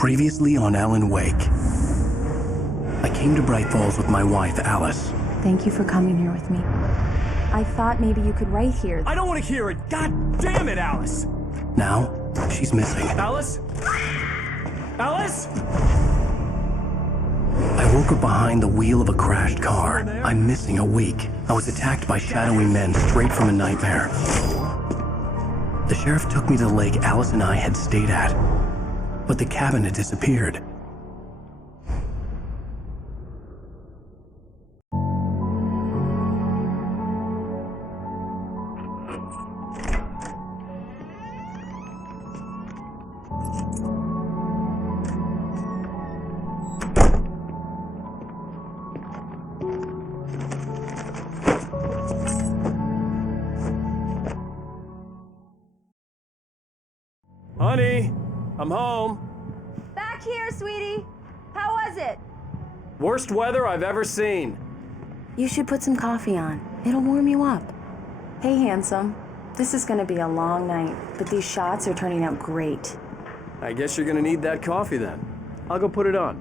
Previously on Alan Wake. I came to Bright Falls with my wife, Alice. Thank you for coming here with me. I thought maybe you could write here. I don't want to hear it! God damn it, Alice! Now, she's missing. Alice? Alice? I woke up behind the wheel of a crashed car. I'm missing a week. I was attacked by shadowy men straight from a nightmare. The sheriff took me to the lake Alice and I had stayed at, but the cabin had disappeared. Honey, I'm home. Back here, sweetie. How was it? Worst weather I've ever seen. You should put some coffee on. It'll warm you up. Hey, handsome. This is gonna be a long night, but these shots are turning out great. I guess you're gonna need that coffee then. I'll go put it on.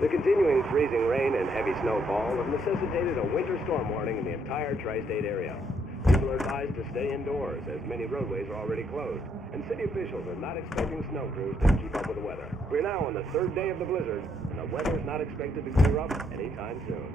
The continuing freezing rain and heavy snowfall have necessitated a winter storm warning in the entire tri-state area. People are advised to stay indoors as many roadways are already closed, and city officials are not expecting snow crews to keep up with the weather. We're now on the third day of the blizzard, and the weather is not expected to clear up anytime soon.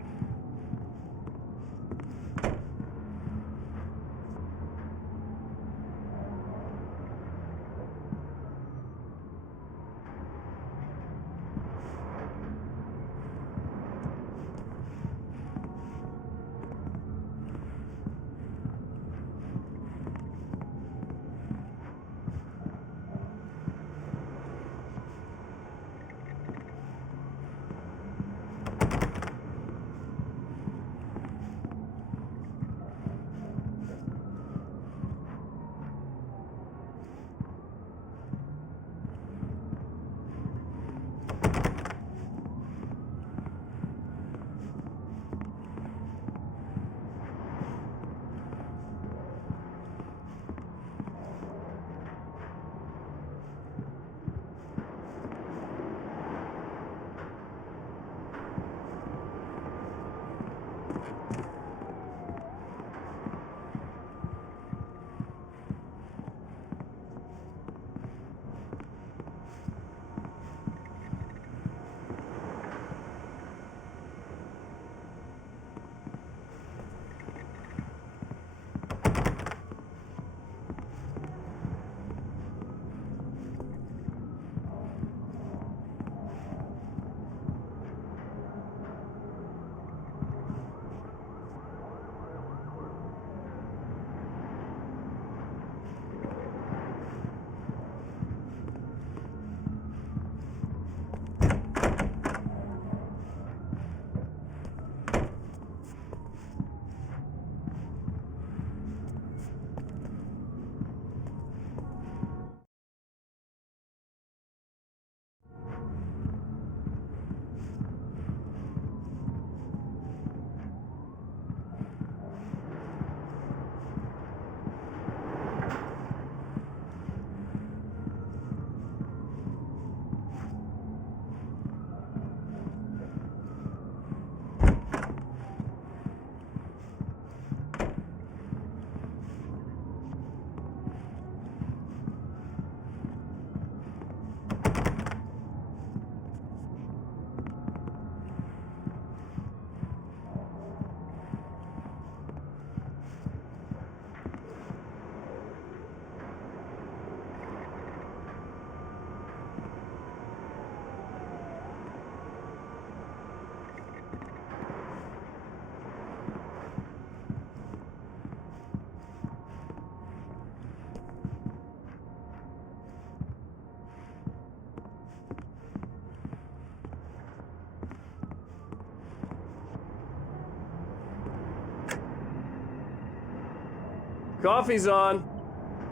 Coffee's on.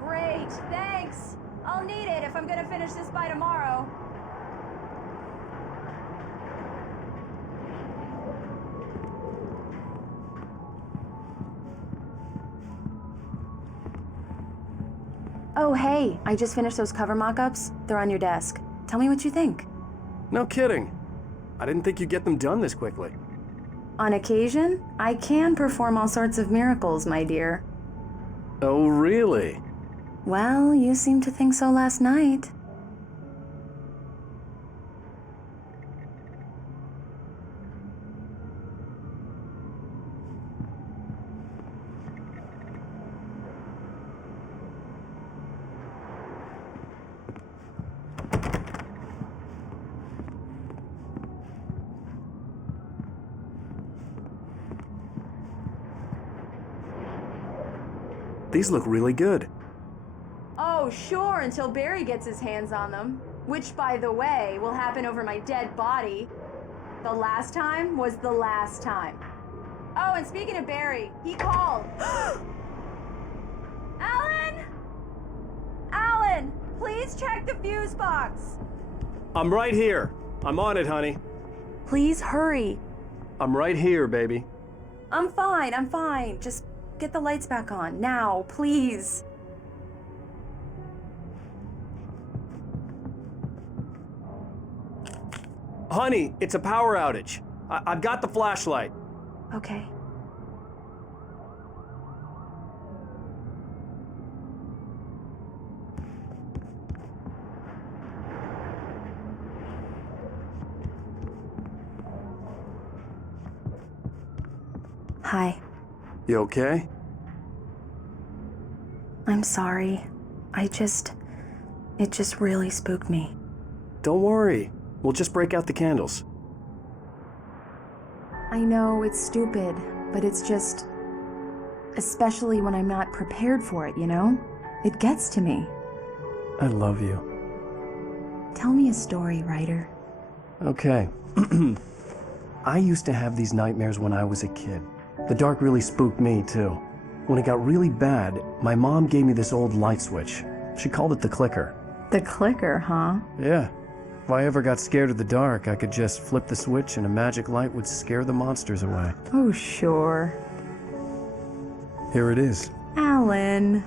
Great, thanks. I'll need it if I'm gonna finish this by tomorrow. Oh, hey, I just finished those cover mock-ups. They're on your desk. Tell me what you think. No kidding. I didn't think you'd get them done this quickly. On occasion, I can perform all sorts of miracles, my dear. Oh, really? Well, you seemed to think so last night. These look really good. Oh, sure, until Barry gets his hands on them. Which, by the way, will happen over my dead body. The last time was the last time. Oh, and speaking of Barry, he called. Alan! Alan, please check the fuse box. I'm right here. I'm on it, honey. Please hurry. I'm right here, baby. I'm fine. Just get the lights back on. Now, please. Honey, it's a power outage. I've got the flashlight. Okay. Hi. You okay? I'm sorry. It just really spooked me. Don't worry. We'll just break out the candles. I know it's stupid, but it's just... Especially when I'm not prepared for it, you know? It gets to me. I love you. Tell me a story, writer. Okay. I used to have these nightmares when I was a kid. The dark really spooked me, too. When it got really bad, my mom gave me this old light switch. She called it the clicker. The clicker, huh? Yeah. If I ever got scared of the dark, I could just flip the switch and a magic light would scare the monsters away. Oh, sure. Here it is. Alan.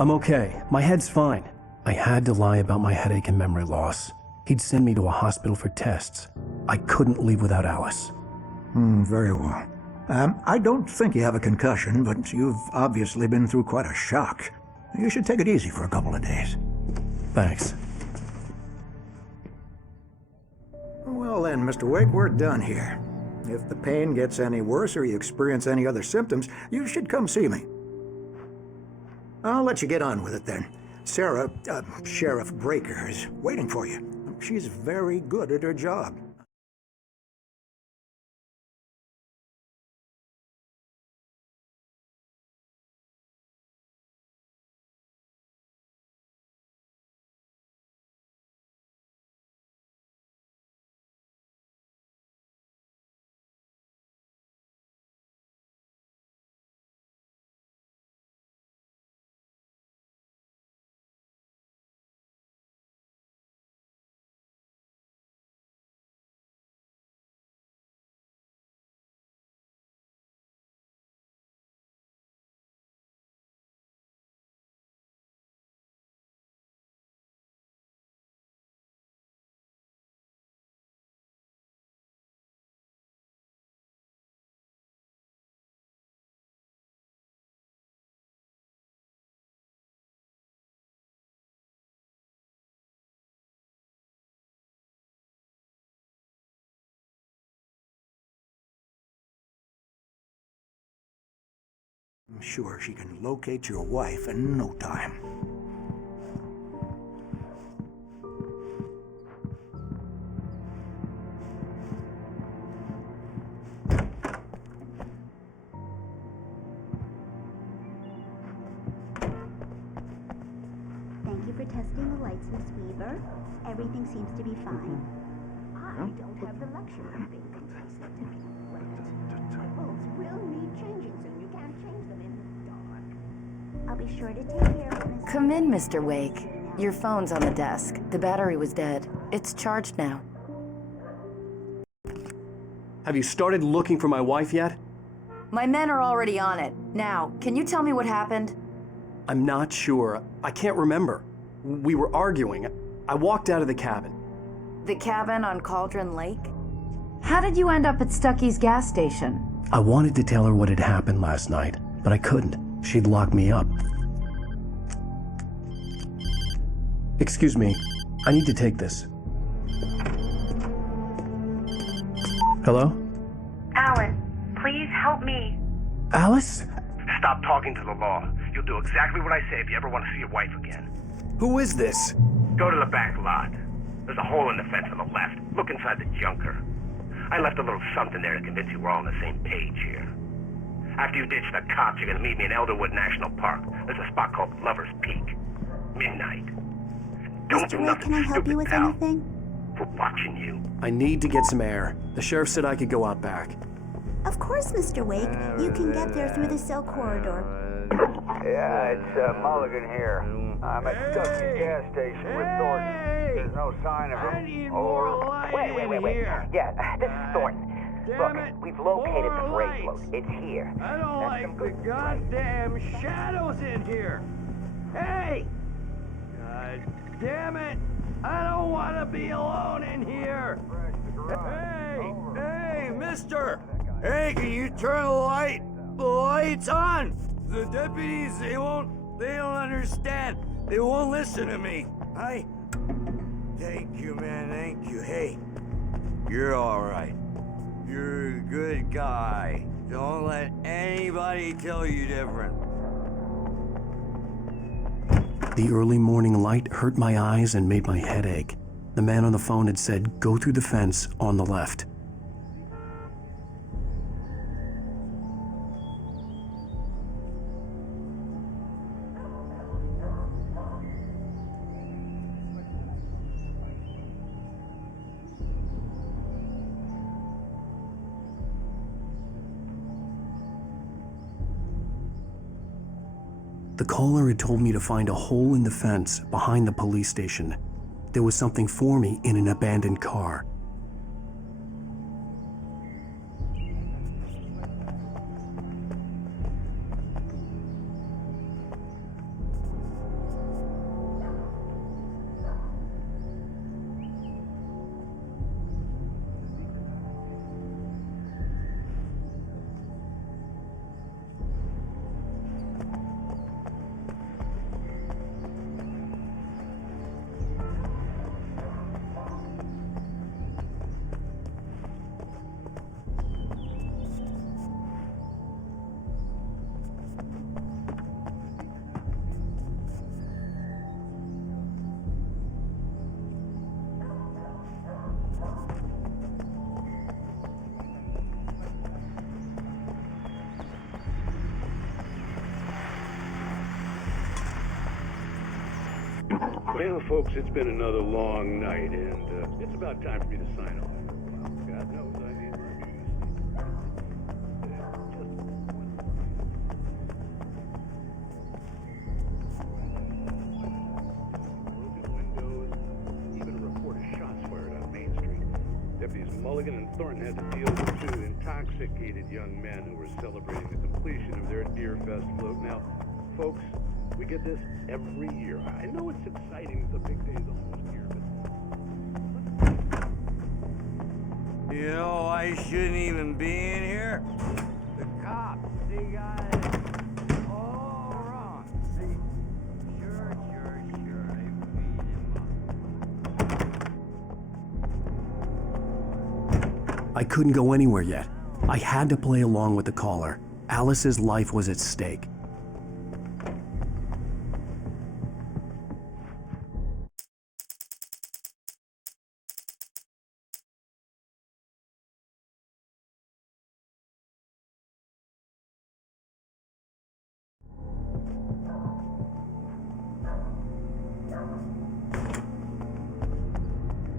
I'm okay. My head's fine. I had to lie about my headache and memory loss. He'd send me to a hospital for tests. I couldn't leave without Alice. Very well. I don't think you have a concussion, but you've obviously been through quite a shock. You should take it easy for a couple of days. Thanks. Well then, Mr. Wake, we're done here. If the pain gets any worse or you experience any other symptoms, you should come see me. I'll let you get on with it then. Sarah, Sheriff Breaker, is waiting for you. She's very good at her job. I'm sure she can locate your wife in no time. Thank you for testing the lights, Miss Weaver. Everything seems to be fine. I don't have the luxury of being complacent. The bulbs will need changing soon. You can't change them in the dark. I'll be sure to take care of Miss. Come in, Mr. Wake. Your phone's on the desk. The battery was dead. It's charged now. Have you started looking for my wife yet? My men are already on it. Now, can you tell me what happened? I'm not sure. I can't remember. We were arguing. I walked out of the cabin. The cabin on Cauldron Lake? How did you end up at Stucky's gas station? I wanted to tell her what had happened last night, but I couldn't. She'd locked me up. Excuse me. I need to take this. Hello? Alan, please help me. Alice? Stop talking to the law. You'll do exactly what I say if you ever want to see your wife again. Who is this? Go to the back lot. There's a hole in the fence on the left. Look inside the junker. I left a little something there to convince you we're all on the same page here. After you ditch the cops, you're gonna meet me in Elderwood National Park. There's a spot called Lover's Peak. Midnight. Don't do Mr. Wake, nothing can I help stupid, you with pal. anything? We're watching you. I need to get some air. The sheriff said I could go out back. Of course, Mr. Wake. You can get there through the cell corridor. Yeah, it's Mulligan here. I'm at Stucky's gas station with Thornton. There's no sign of him. Wait. Yeah, this is Thornton. Look, we've located the brake load. It's here. I don't like the goddamn shadows in here. Hey! God damn it! I don't want to be alone in here. Hey, mister! Hey, can you turn the lights on? The deputies, they don't understand. They won't listen to me. Thank you, man, thank you. Hey, you're all right. You're a good guy. Don't let anybody tell you different. The early morning light hurt my eyes and made my head ache. The man on the phone had said, go through the fence on the left. The caller had told me to find a hole in the fence behind the police station. There was something for me in an abandoned car. Well, folks, it's been another long night, and it's about time for me to sign off for a while. God knows I need my broken windows, even a report of shots fired on Main Street. Deputies Mulligan and Thornton had to deal with two intoxicated young men who were celebrating the completion of their Deer Fest float. Now, folks, we get this every year. I know it's exciting. The big day's almost here, but... You know, I shouldn't even be in here. The cops, they got it all wrong. See, sure, they beat him up. I couldn't go anywhere yet. I had to play along with the caller. Alice's life was at stake.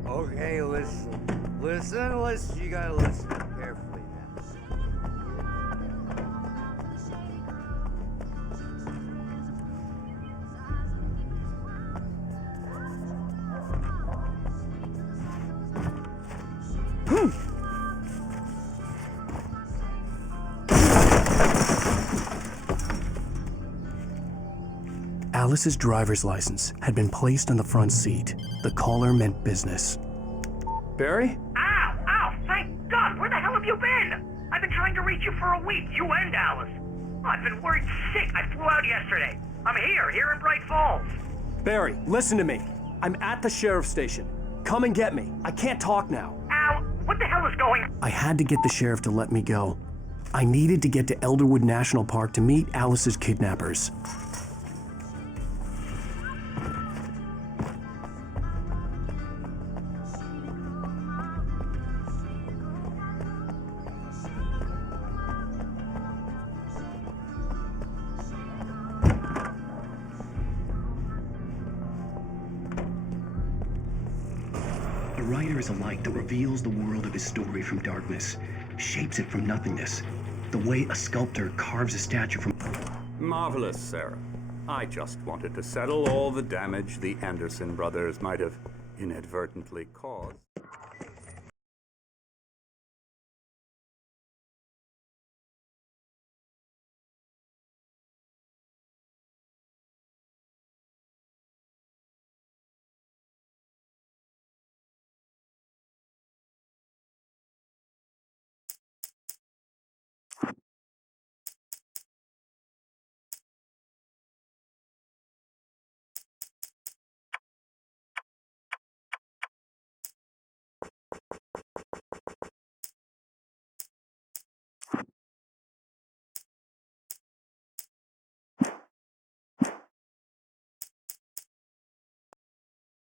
Okay, listen. Listen. You gotta listen carefully now. Alice's driver's license had been placed on the front seat. The caller meant business. Barry? Ow! Thank God! Where the hell have you been? I've been trying to reach you for a week, you and Alice. I've been worried sick. I flew out yesterday. I'm here in Bright Falls. Barry, listen to me. I'm at the sheriff's station. Come and get me. I can't talk now. Ow! What the hell is going on? I had to get the sheriff to let me go. I needed to get to Elderwood National Park to meet Alice's kidnappers. A writer is a light that reveals the world of his story from darkness, shapes it from nothingness, the way a sculptor carves a statue from... Marvelous, Sarah. I just wanted to settle all the damage the Anderson brothers might have inadvertently caused.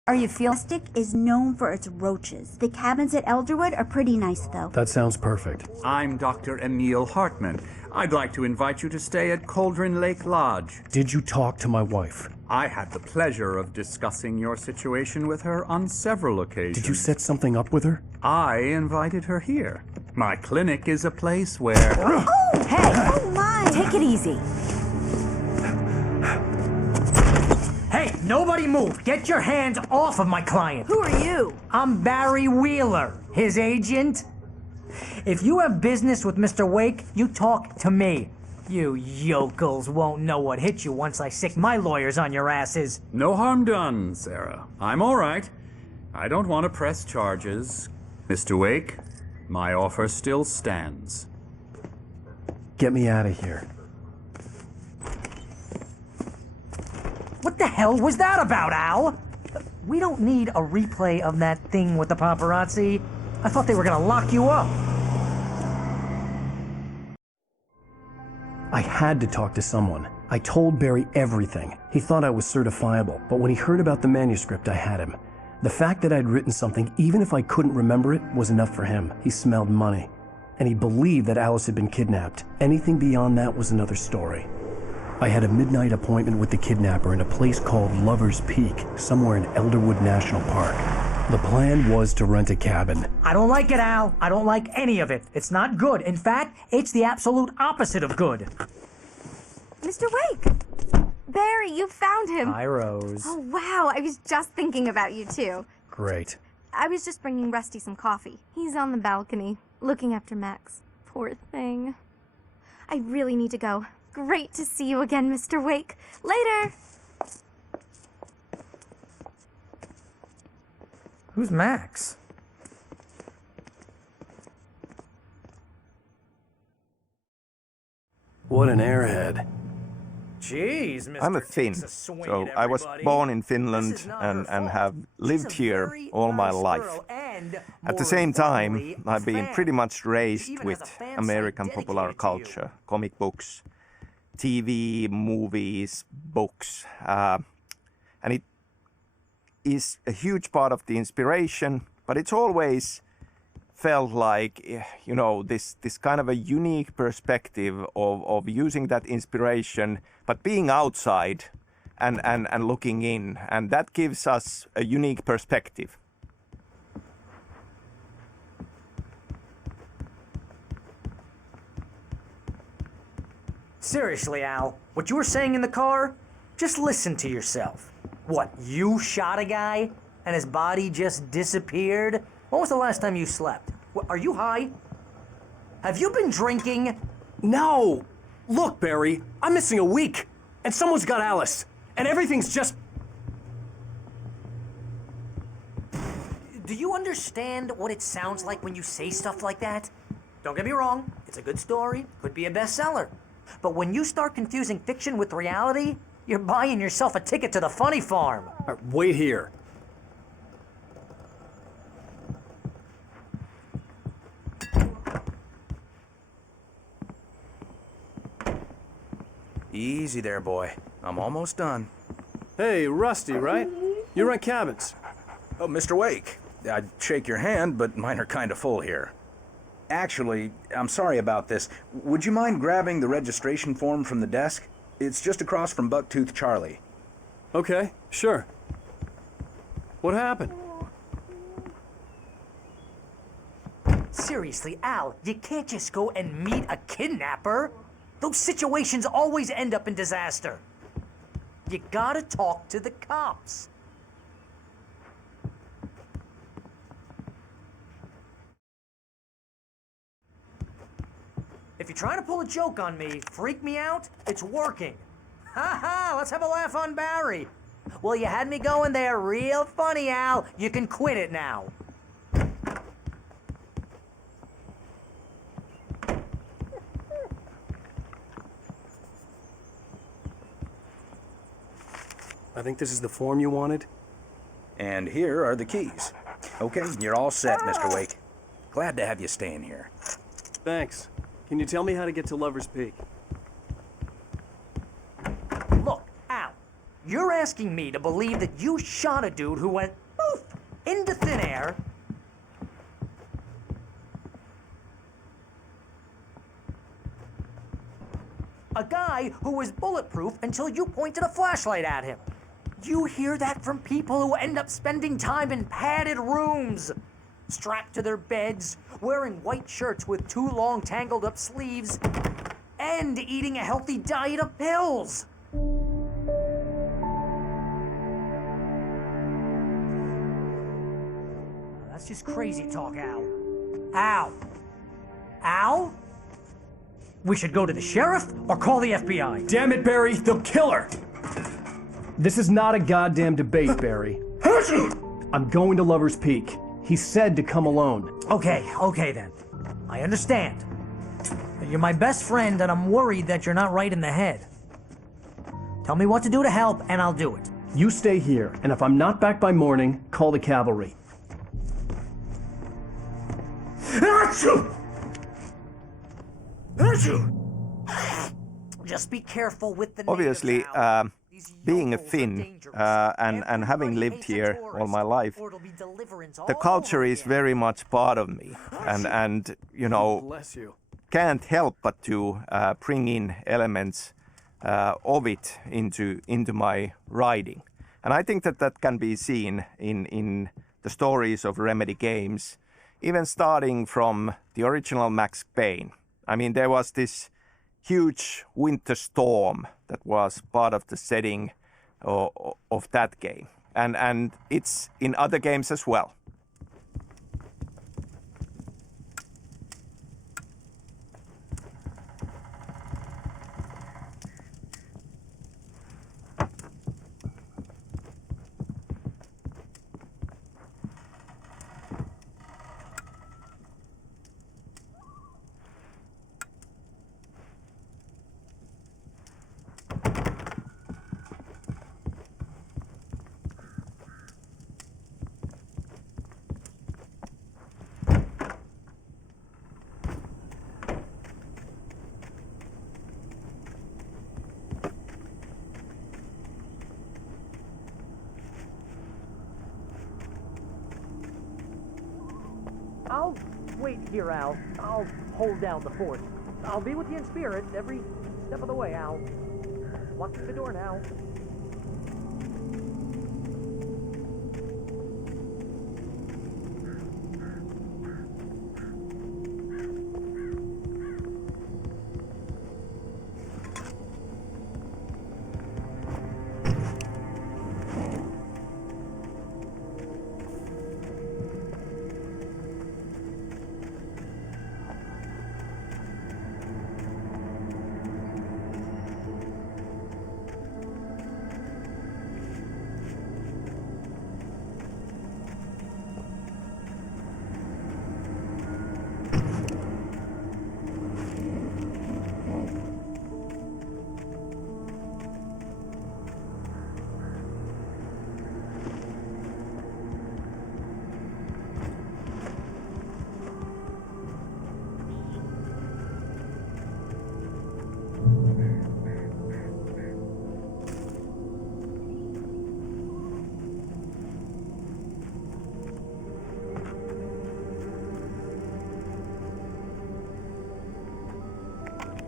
Are you feeling? Plastic is known for its roaches. The cabins at Elderwood are pretty nice, though. That sounds perfect. I'm Dr. Emil Hartman. I'd like to invite you to stay at Cauldron Lake Lodge. Did you talk to my wife? I had the pleasure of discussing your situation with her on several occasions. Did you set something up with her? I invited her here. My clinic is a place where... Oh, hey! Oh, my! Take it easy. Hey, nobody move! Get your hands off of my client! Who are you? I'm Barry Wheeler, his agent. If you have business with Mr. Wake, you talk to me. You yokels won't know what hit you once I sick my lawyers on your asses. No harm done, Sarah. I'm all right. I don't want to press charges. Mr. Wake, my offer still stands. Get me out of here. What the hell was that about, Al? We don't need a replay of that thing with the paparazzi. I thought they were gonna lock you up. I had to talk to someone. I told Barry everything. He thought I was certifiable, but when he heard about the manuscript, I had him. The fact that I'd written something, even if I couldn't remember it, was enough for him. He smelled money. And he believed that Alice had been kidnapped. Anything beyond that was another story. I had a midnight appointment with the kidnapper in a place called Lover's Peak, somewhere in Elderwood National Park. The plan was to rent a cabin. I don't like it, Al. I don't like any of it. It's not good. In fact, it's the absolute opposite of good. Mr. Wake! Barry, you found him! Hi, Rose. Oh, wow. I was just thinking about you, too. Great. I was just bringing Rusty some coffee. He's on the balcony, looking after Max. Poor thing. I really need to go. Great to see you again, Mr. Wake. Later! Who's Max? What an airhead. Jeez, Mr. I'm a Finn, so I was born in Finland and have lived here all my life. At the same time, I've been pretty much raised with American popular culture, comic books, TV, movies, books, and it is a huge part of the inspiration, but it's always felt like, you know, this kind of a unique perspective of using that inspiration, but being outside and looking in, and that gives us a unique perspective. Seriously, Al, what you were saying in the car? Just listen to yourself. What, you shot a guy and his body just disappeared? When was the last time you slept? What, are you high? Have you been drinking? No! Look, Barry, I'm missing a week, and someone's got Alice, and everything's just... Do you understand what it sounds like when you say stuff like that? Don't get me wrong, it's a good story, could be a bestseller. But when you start confusing fiction with reality, you're buying yourself a ticket to the funny farm. Wait here. Easy there, boy. I'm almost done. Hey, Rusty, right? You rent cabins. Oh, Mr. Wake. I'd shake your hand, but mine are kind of full here. Actually, I'm sorry about this. Would you mind grabbing the registration form from the desk? It's just across from Bucktooth Charlie. Okay, sure. What happened? Seriously, Al, you can't just go and meet a kidnapper. Those situations always end up in disaster. You gotta talk to the cops. If you're trying to pull a joke on me, freak me out, it's working. Ha ha, let's have a laugh on Barry. Well, you had me going there real funny, Al. You can quit it now. I think this is the form you wanted. And here are the keys. Okay, you're all set, Mr. Wake. Glad to have you staying here. Thanks. Can you tell me how to get to Lover's Peak? Look, Al, you're asking me to believe that you shot a dude who went poof into thin air. A guy who was bulletproof until you pointed a flashlight at him. You hear that from people who end up spending time in padded rooms, strapped to their beds, wearing white shirts with too long tangled up sleeves, and eating a healthy diet of pills. That's just crazy talk, Al. Al? Al? We should go to the sheriff or call the FBI. Damn it, Barry, they'll kill her! This is not a goddamn debate, Barry. I'm going to Lover's Peak. He said to come alone. Okay then. I understand. You're my best friend and I'm worried that you're not right in the head. Tell me what to do to help and I'll do it. You stay here, and if I'm not back by morning, call the cavalry. Just be careful with the Obviously, being a Finn and having lived here all my life, the culture is very much part of me, and you know, can't help but to bring in elements of it into my writing, and I think that can be seen in the stories of Remedy games, even starting from the original Max Payne. I mean, there was this huge winter storm that was part of the setting of that game. And it's in other games as well. I'll wait here, Al. I'll hold down the fort. I'll be with you in spirit every step of the way, Al. Locking the door now.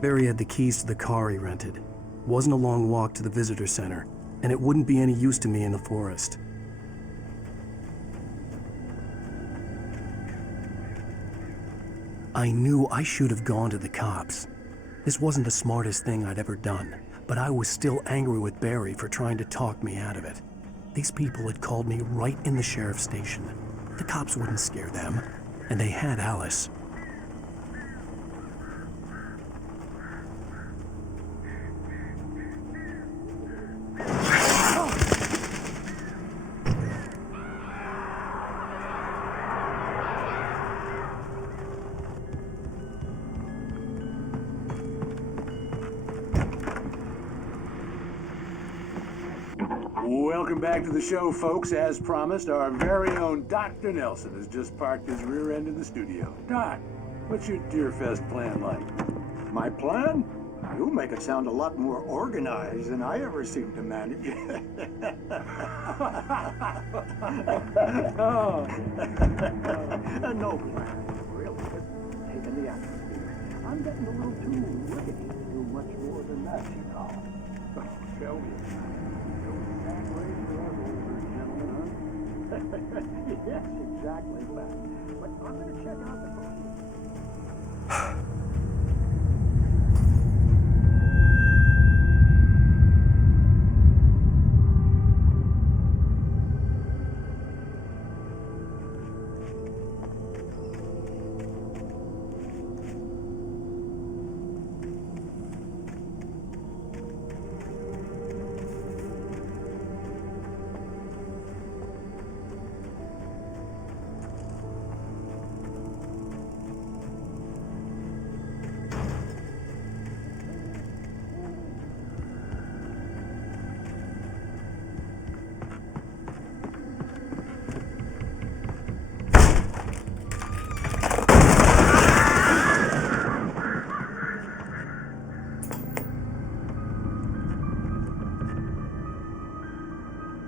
Barry had the keys to the car he rented. Wasn't a long walk to the visitor center, and it wouldn't be any use to me in the forest. I knew I should have gone to the cops. This wasn't the smartest thing I'd ever done, but I was still angry with Barry for trying to talk me out of it. These people had called me right in the sheriff's station. The cops wouldn't scare them, and they had Alice. Welcome back to the show, folks. As promised, our very own Dr. Nelson has just parked his rear end in the studio. Doc, what's your Deerfest plan like? My plan? You make it sound a lot more organized than I ever seem to manage. Oh. No plan, really. Just taking the atmosphere. I'm getting a little too rickety to do much more than that, you know. Shall we? Yes, exactly. But I'm going to check out the phone.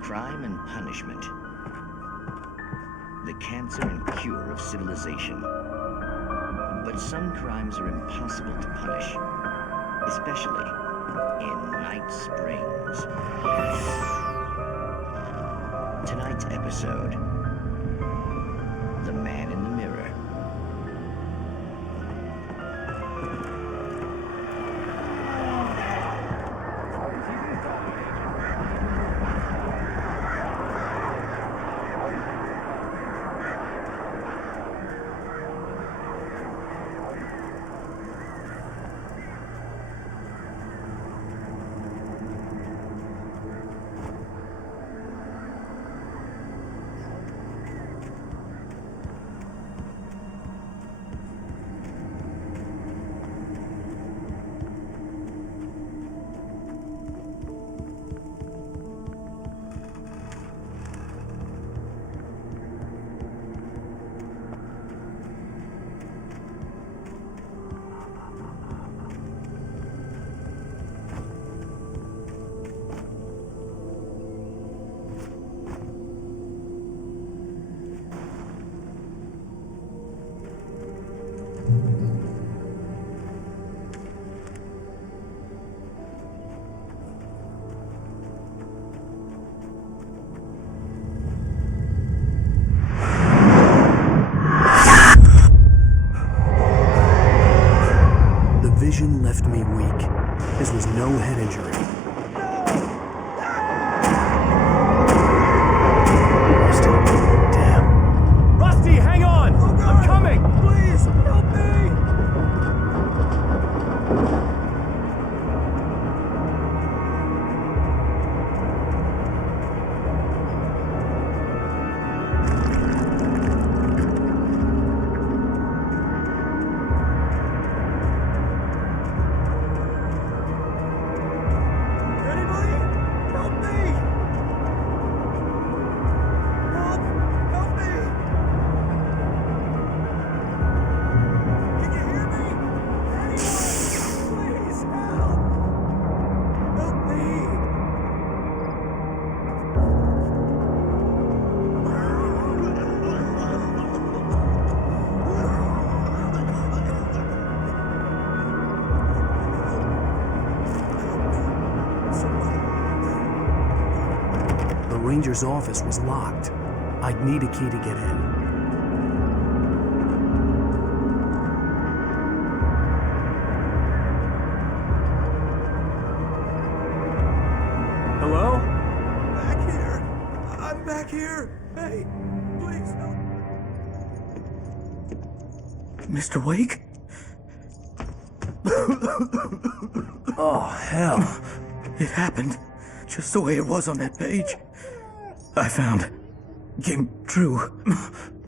Crime and punishment. The cancer and cure of civilization. But some crimes are impossible to punish, especially in Night Springs. Tonight's episode, The Man in the Mirror. manager's office was locked. I'd need a key to get in. Hello? Back here! I'm back here! Hey, please help. Mr. Wake? Oh, hell. It happened just the way it was on that page. I found. Came true.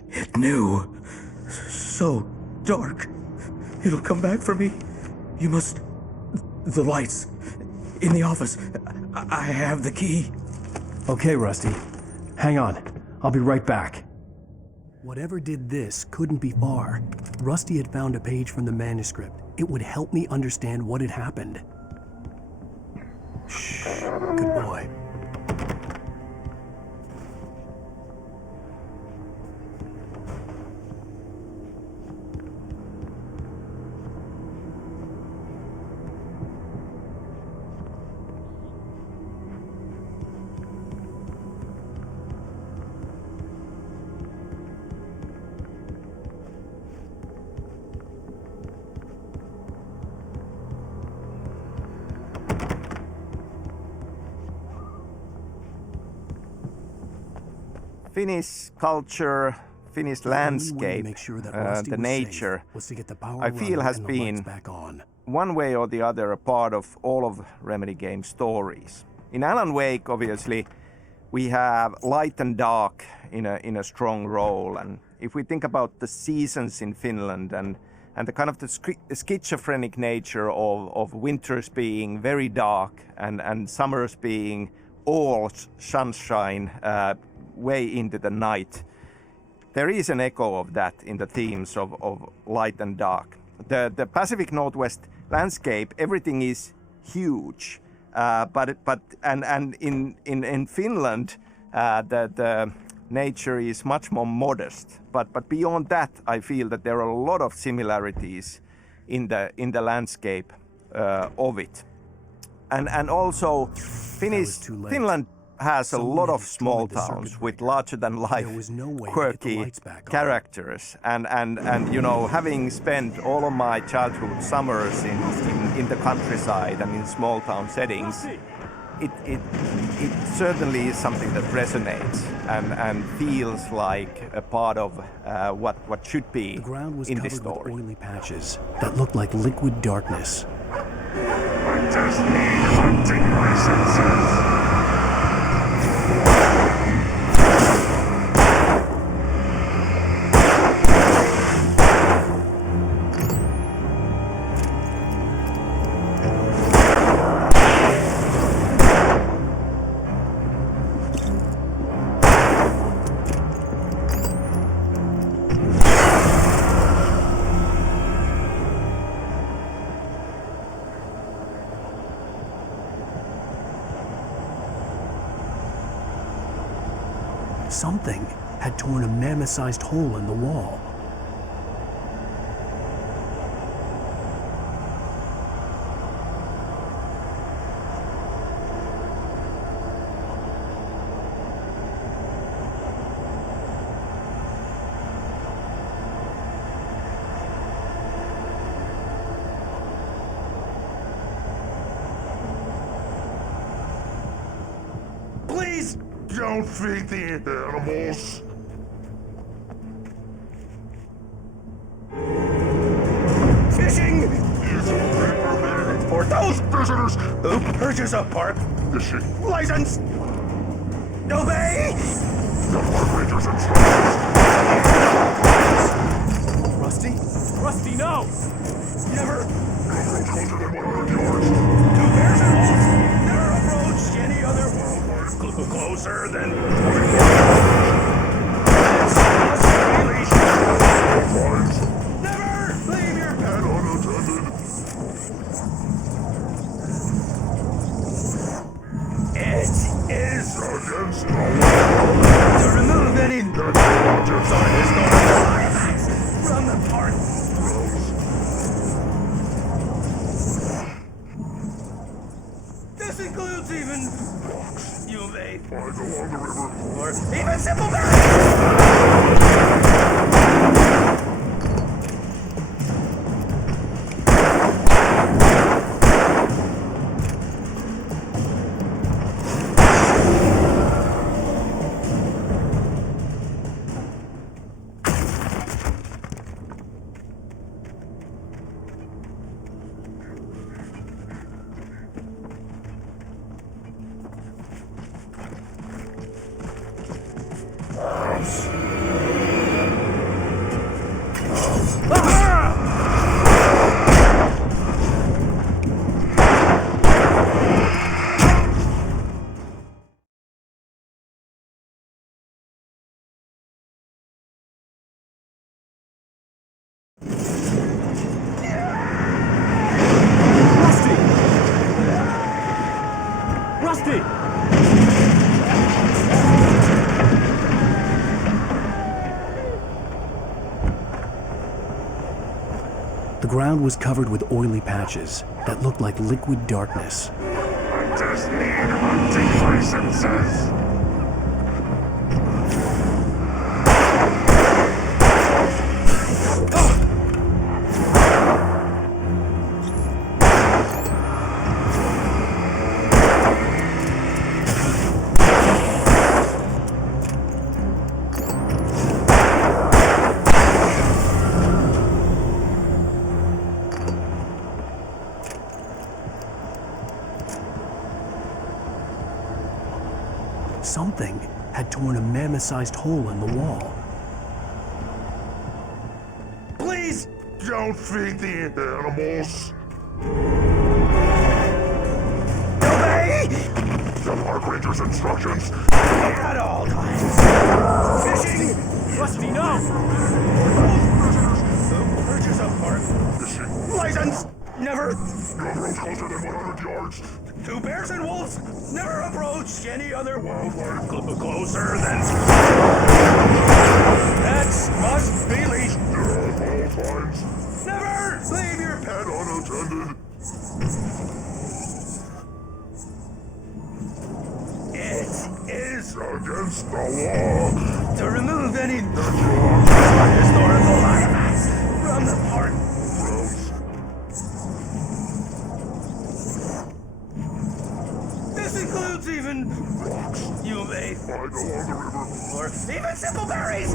It knew. So dark. It'll come back for me. You must... The lights. In the office. I have the key. Okay, Rusty. Hang on. I'll be right back. Whatever did this couldn't be far. Rusty had found a page from the manuscript. It would help me understand what had happened. Shh. Good boy. Finnish culture, Finnish landscape, the nature, I feel has been one way or the other a part of all of Remedy Games' stories. In Alan Wake, obviously, we have light and dark in a strong role, and if we think about the seasons in Finland and the kind of the schizophrenic nature of winters being very dark and summers being all sunshine, way into the night. There is an echo of that in the themes of light and dark. The Pacific Northwest landscape, everything is huge, but in Finland, the nature is much more modest. But beyond that, I feel that there are a lot of similarities in the landscape of it, and also Finland has a lot of small towns with larger-than-life, quirky characters, and you know, having spent all of my childhood summers in the countryside and in small-town settings, it certainly is something that resonates and feels like a part of what should be in this story. Oily patches that looked like liquid darkness. I just need hunting licenses. Something had torn a mammoth-sized hole in the wall. Please don't feed the animals. Fishing is already permitted for those visitors who purchase a park fishing license. Obey! The park rangers instructions. Rusty? Rusty, no! Never! Never encountered in 100 yards. Two bears and wolves never approached any other closer than 40 yards. Never leave your pet unattended. It is against the law to remove any dead objects on his garden from the park. This includes even rocks. You may I go on the river. Even simple berries! The ground was covered with oily patches that looked like liquid darkness. I just need hunting licenses. Something had torn a mammoth-sized hole in the wall. Please don't feed the animals. Obey! The park ranger's instructions. At all times. Fishing! Rusty, no! Purchase of park. License! Never. You approach closer than 100 yards. 2 bears and wolves. Never approach any other wildlife closer than. Pets must be leashed. At all times. Never leave your pet unattended. It is against the law to remove any historical artifacts from the park. This includes even rocks you may find along the river, or even simple berries.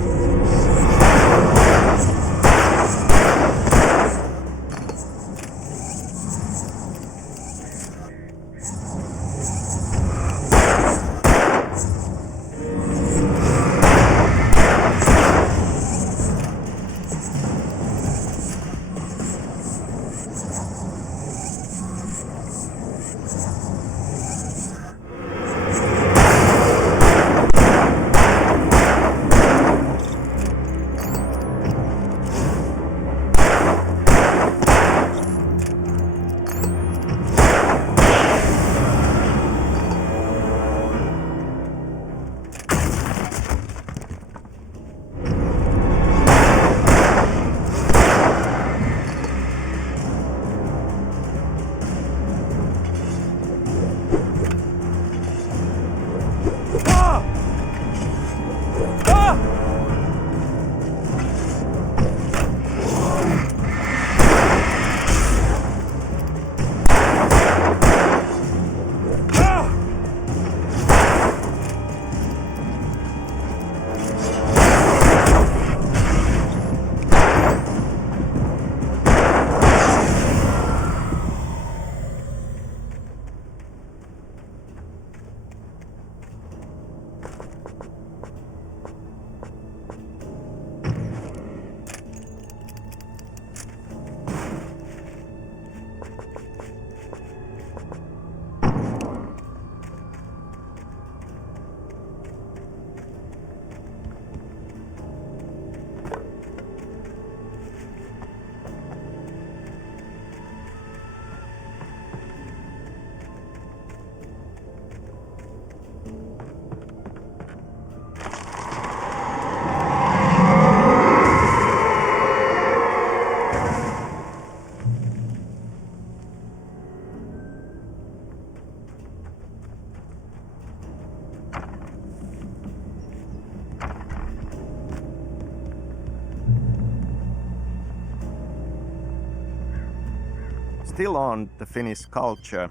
still on the Finnish culture,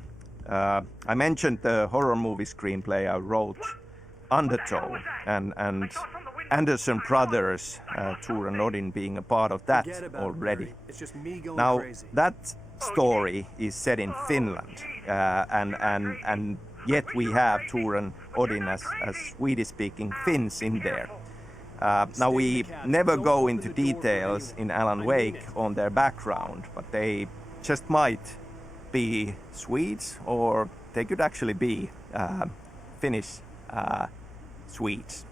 I mentioned the horror movie screenplay I wrote, Undertow, and Anderson Brothers, Tor and Odin being a part of that already. Now, that story is set in Finland, and yet we have Tor and Odin as Swedish-speaking Finns in there. Now, we never go into details in Alan Wake on their background, but they just might be Swedes, or they could actually be Finnish Swedes.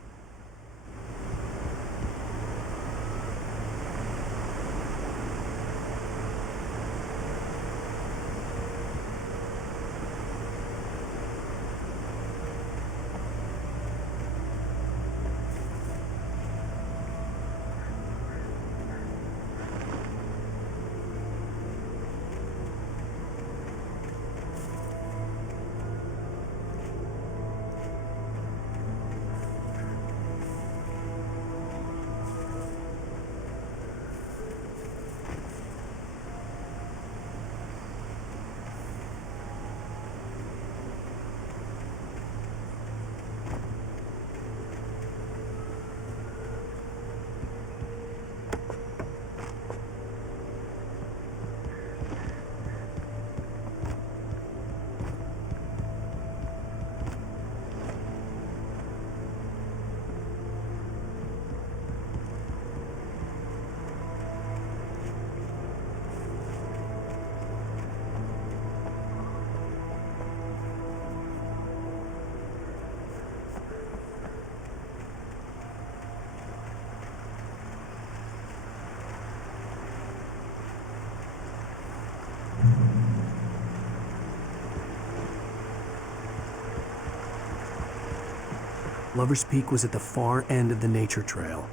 Lover's Peak was at the far end of the nature trail.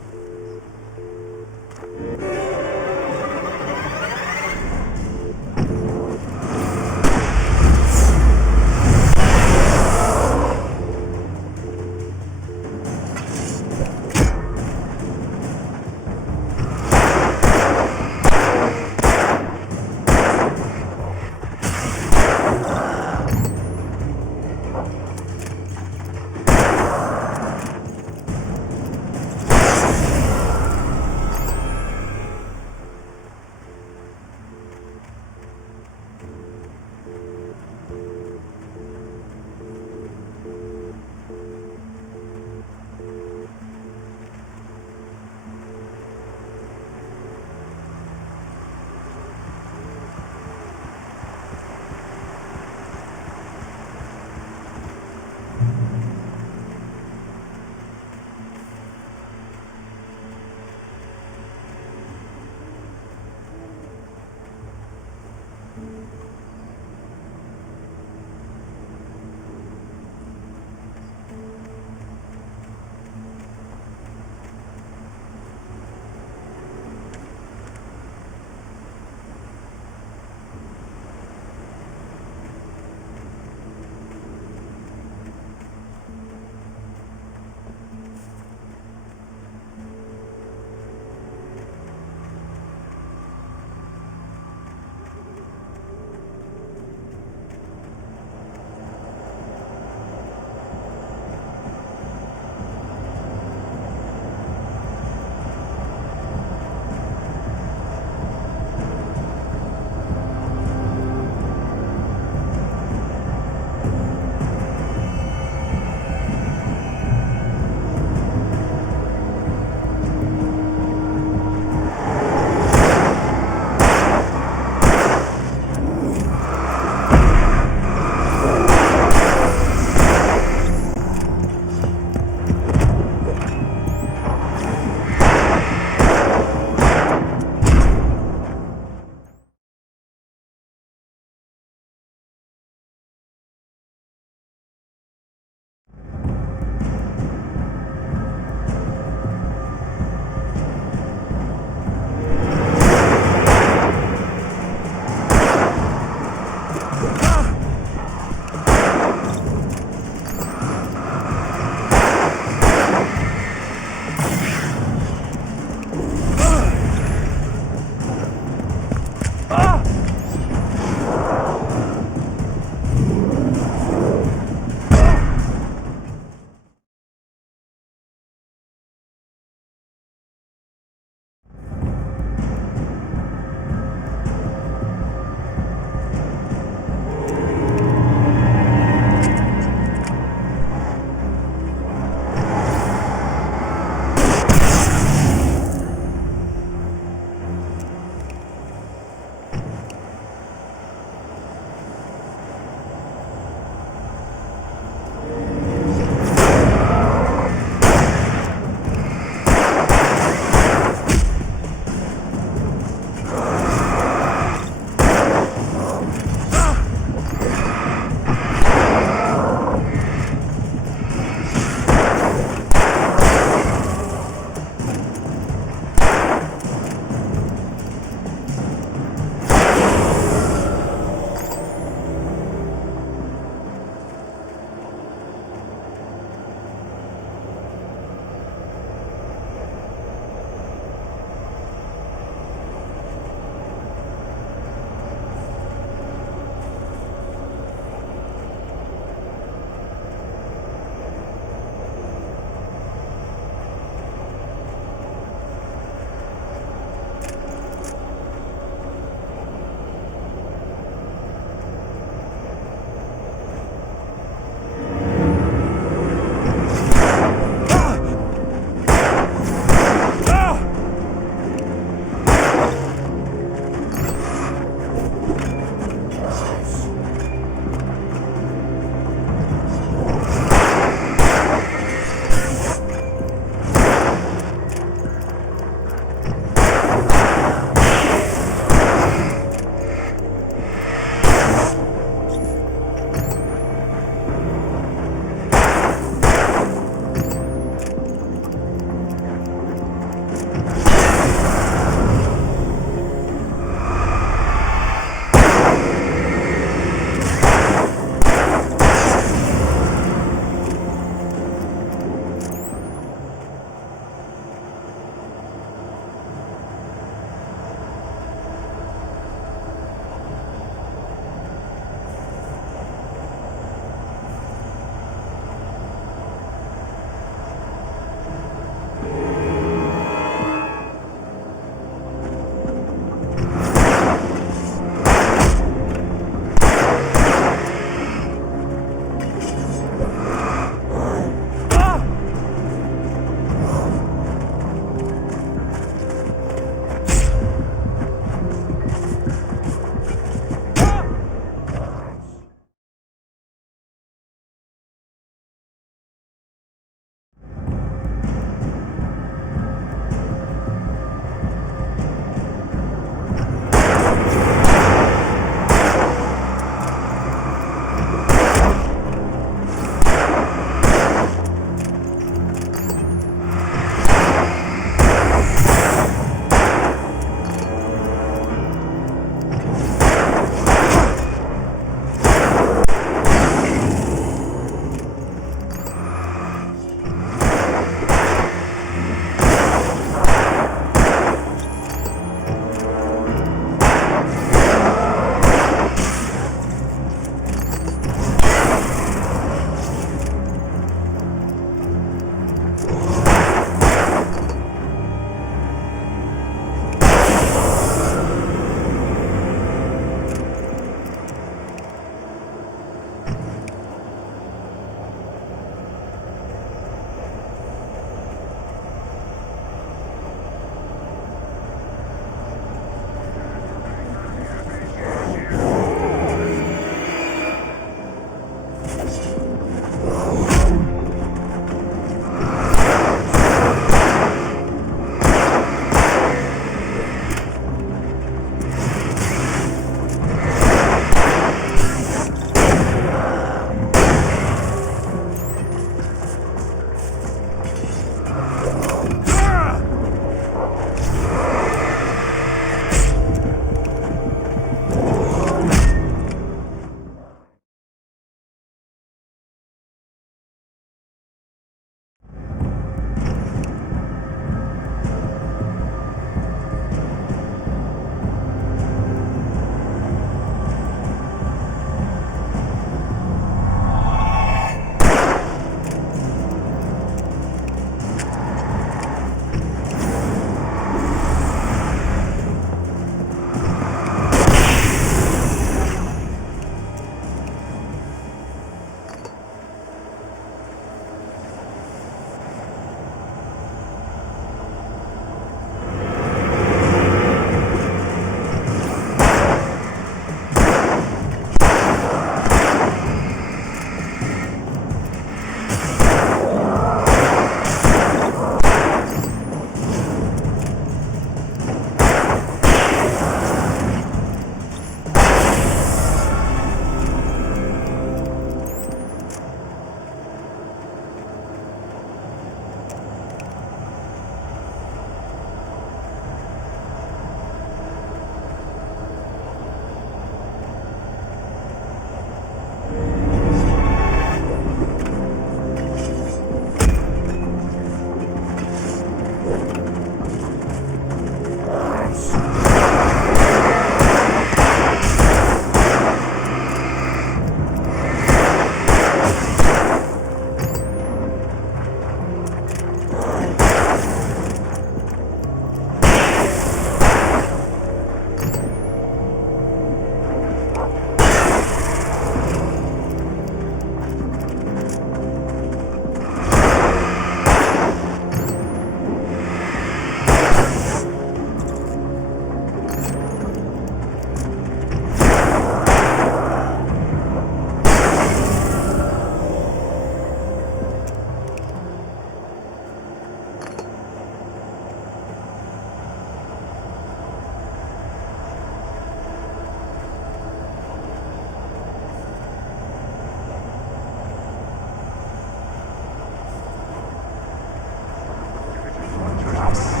house.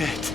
Shit.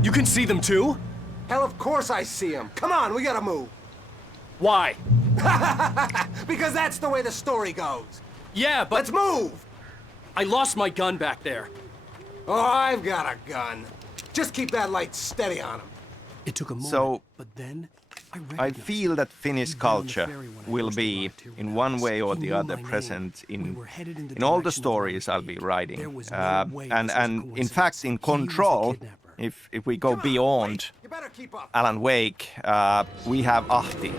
You can see them too? Hell, of course I see them. Come on, we gotta move. Why? Because that's the way the story goes. Yeah, but... Let's move! I lost my gun back there. Oh, I've got a gun. Just keep that light steady on him. It took a moment, So, but then I feel that Finnish culture will be, in one way or the other, present in all the stories I'll be writing. And in fact, in Control, if we go beyond Alan Wake, we have Ahti,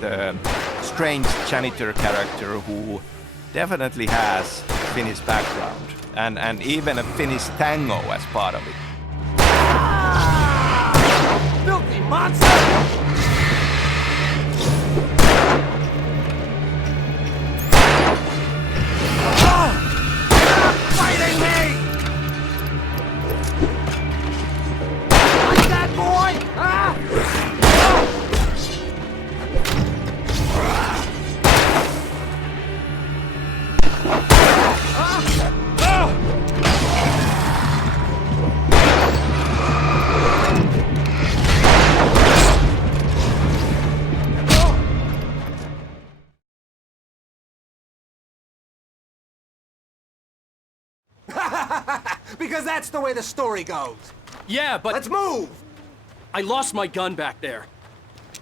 the strange janitor character who definitely has a Finnish background, and even a Finnish tango as part of it. Filthy monster! Fighting me! Like that, boy? Huh? Because that's the way the story goes. Yeah, but... Let's move! I lost my gun back there.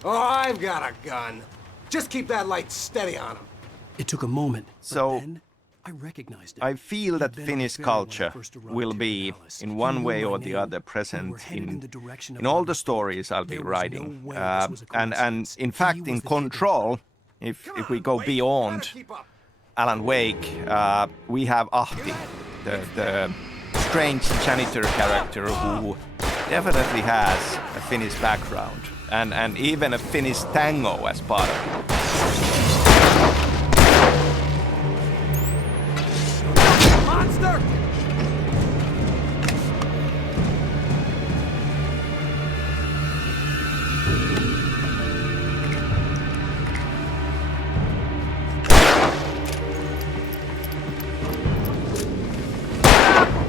Oh, I've got a gun. Just keep that light steady on him. It took a moment, So, I recognized it. I feel that Finnish culture will be, in one way or the other, present in all the stories I'll be writing. And in fact, in Control, if we go beyond Alan Wake, we have Ahti, the strange janitor character who definitely has a Finnish background, and even a Finnish tango as part of it. Monster!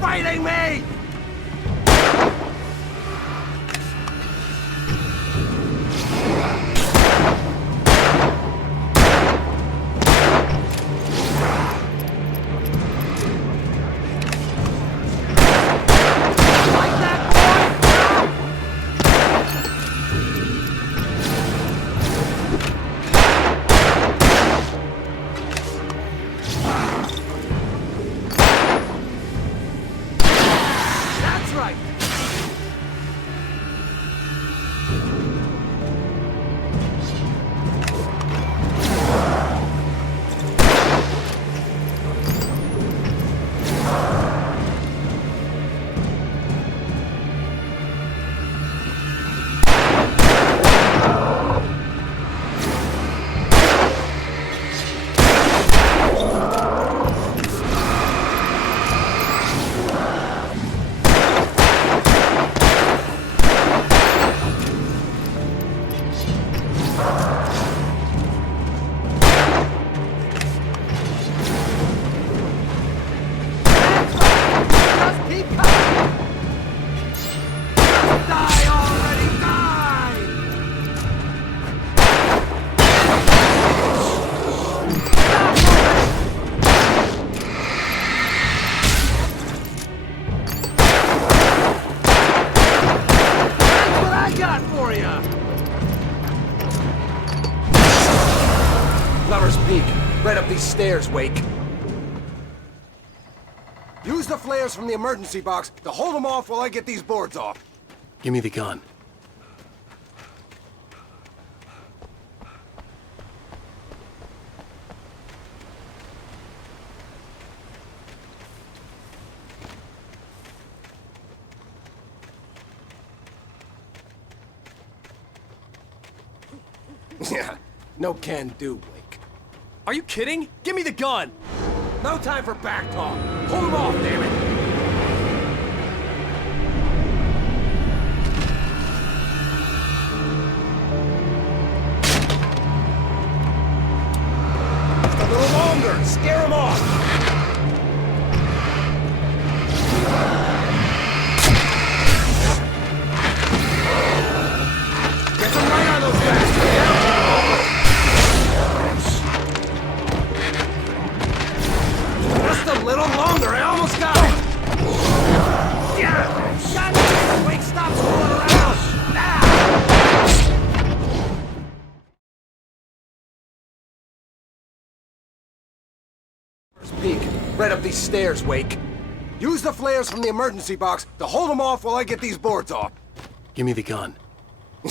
Fighting me! right up these stairs, Wake. Use the flares from the emergency box to hold them off while I get these boards off. Give me the gun. Yeah, no can do, Wake. Are you kidding? Give me the gun! No time for back talk. Hold them off, damn it! Just a little longer. Scare them off. Get some light on those bastards. Just a little longer. I almost got it. Yeah. God damn it, Wake, stop screwing around. First peek. Right up these stairs, Wake. Use the flares from the emergency box to hold them off while I get these boards off. Give me the gun.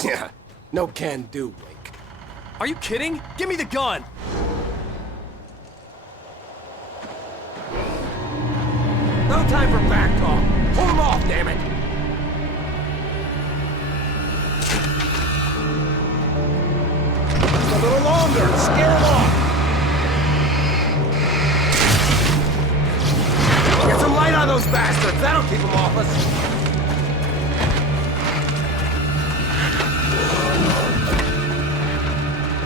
Yeah, no can do, Wake. Are you kidding? Give me the gun! No time for back talk. Hold them off, damn it! Just a little longer. Scare them off. Get some light on those bastards. That'll keep them off us.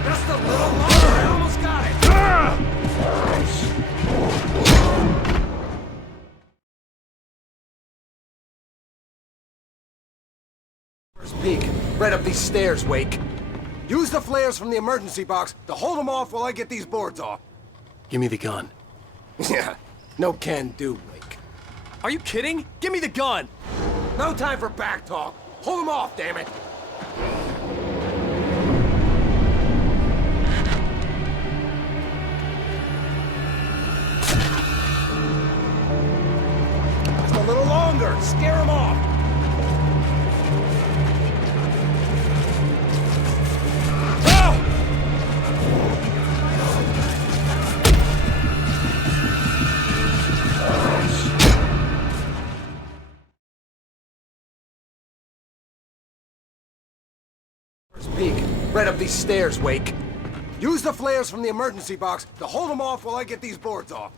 Just a little longer. I almost got it. First peek. Right up these stairs, Wake. Use the flares from the emergency box to hold them off while I get these boards off. Give me the gun. Yeah, no can do, Wake. Are you kidding? Give me the gun! No time for back talk. Hold them off, damn it! Just a little longer. Scare them off. Peek. Right up these stairs, Wake. Use the flares from the emergency box to hold them off while I get these boards off.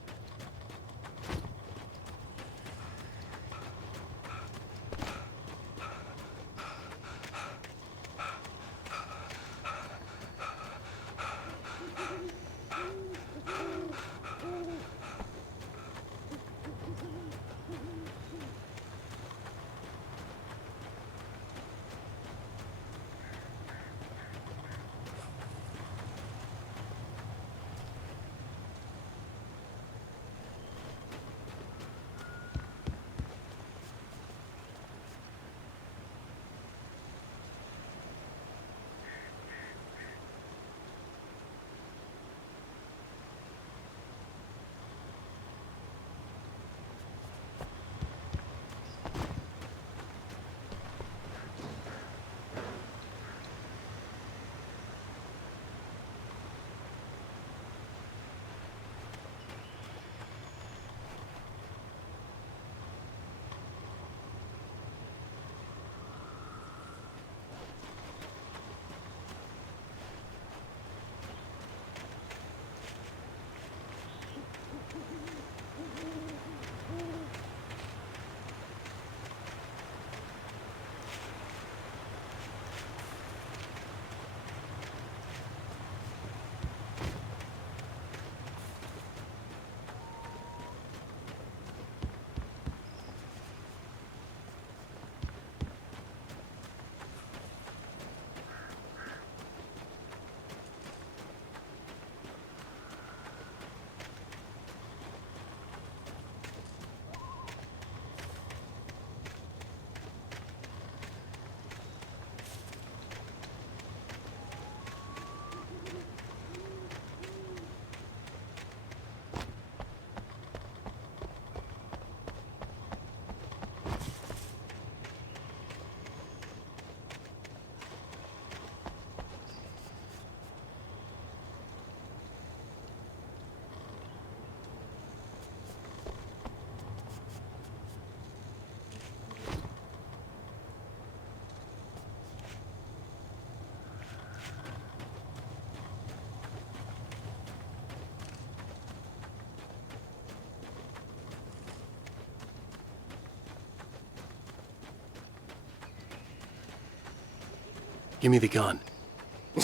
Give me the gun.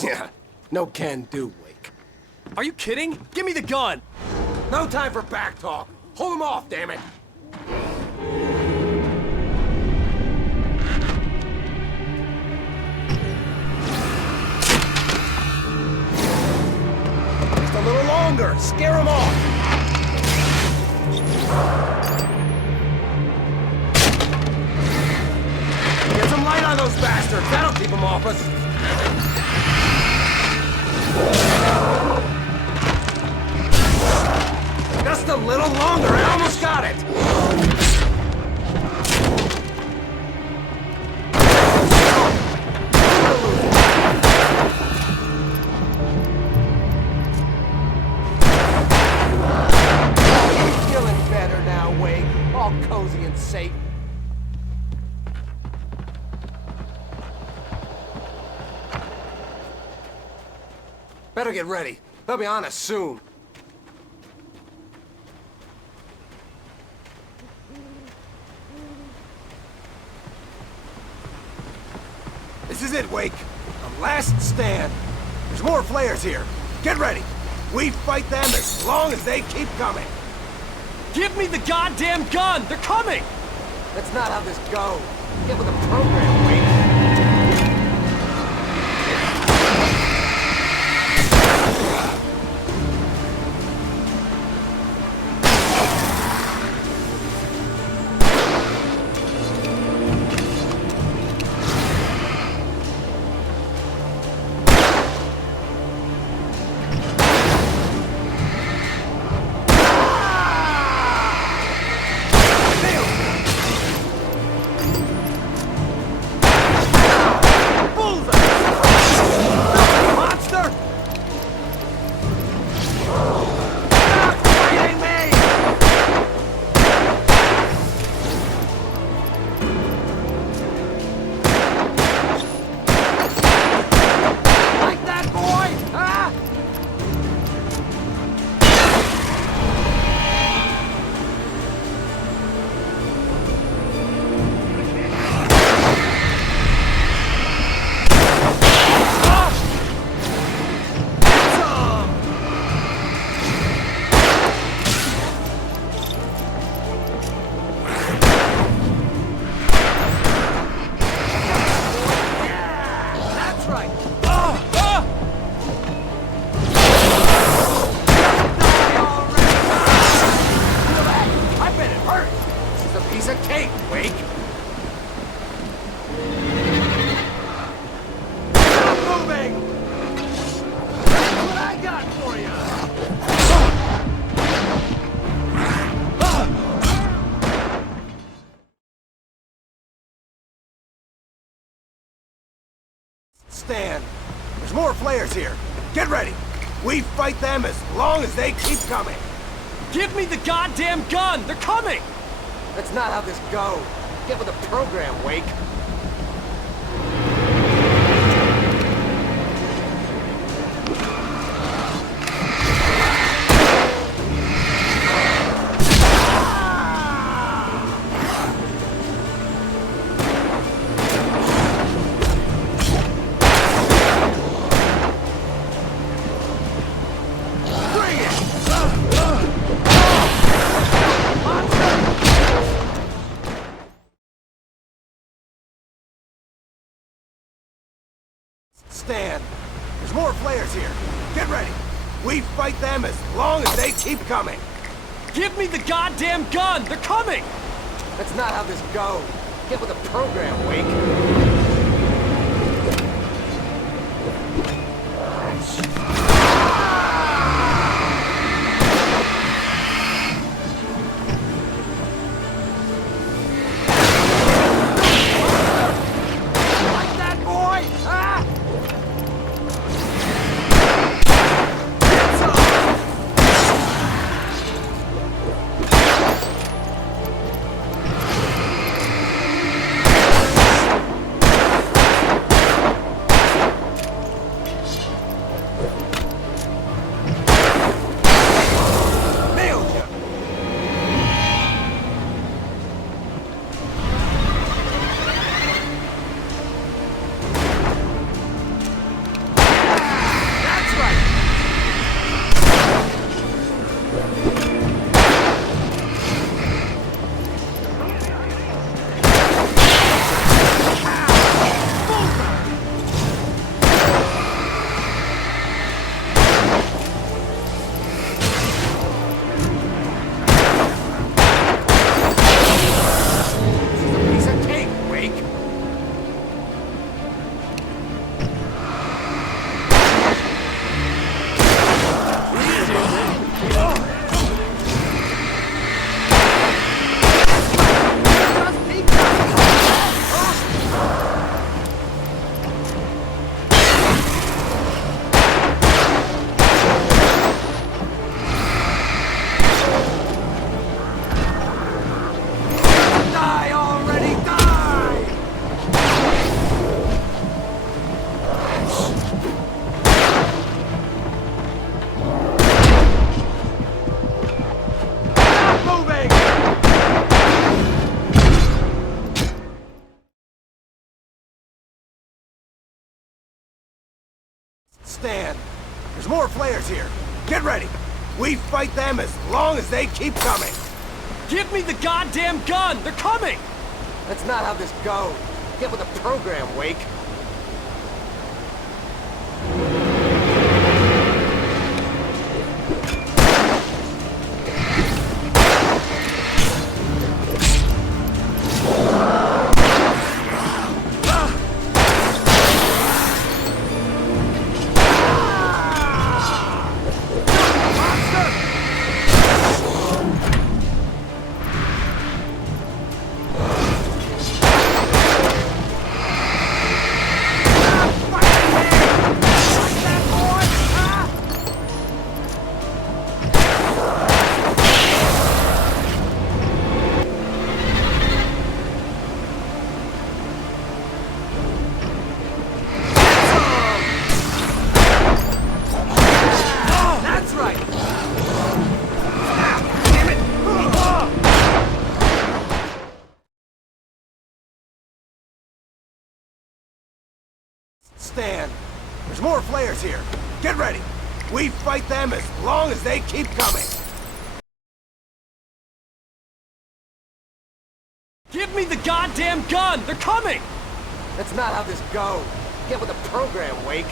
Yeah, no can do, Wake. Are you kidding? Give me the gun! No time for back talk. Hold him off, damn it! Just a little longer. Scare him off. Get some light on those bastards. That'll keep them off us. Just a little longer. I almost got it. Feeling better now, Wake. All cozy and safe. Better get ready. They'll be on us soon. This is it, Wake. The last stand. There's more flares here. Get ready. We fight them as long as they keep coming. Give me the goddamn gun! They're coming! That's not how this goes. Get with the program, Wake. Stand. There's more flares here. Get ready. We fight them as long as they keep coming. Give me the goddamn gun! They're coming! That's not how this goes. Get with the program, Wake. Stand. There's more flares here. Get ready. We fight them as long as they keep coming. Give me the goddamn gun! They're coming! That's not how this goes. Get with the program, Wake. stand. There's more flares here. Get ready. We fight them as long as they keep coming. Give me the goddamn gun! They're coming! That's not how this goes. Get with the program, Wake. Stand. There's more flares here. Get ready. We fight them as long as they keep coming. Give me the goddamn gun! They're coming! That's not how this goes. Get with the program, Wake.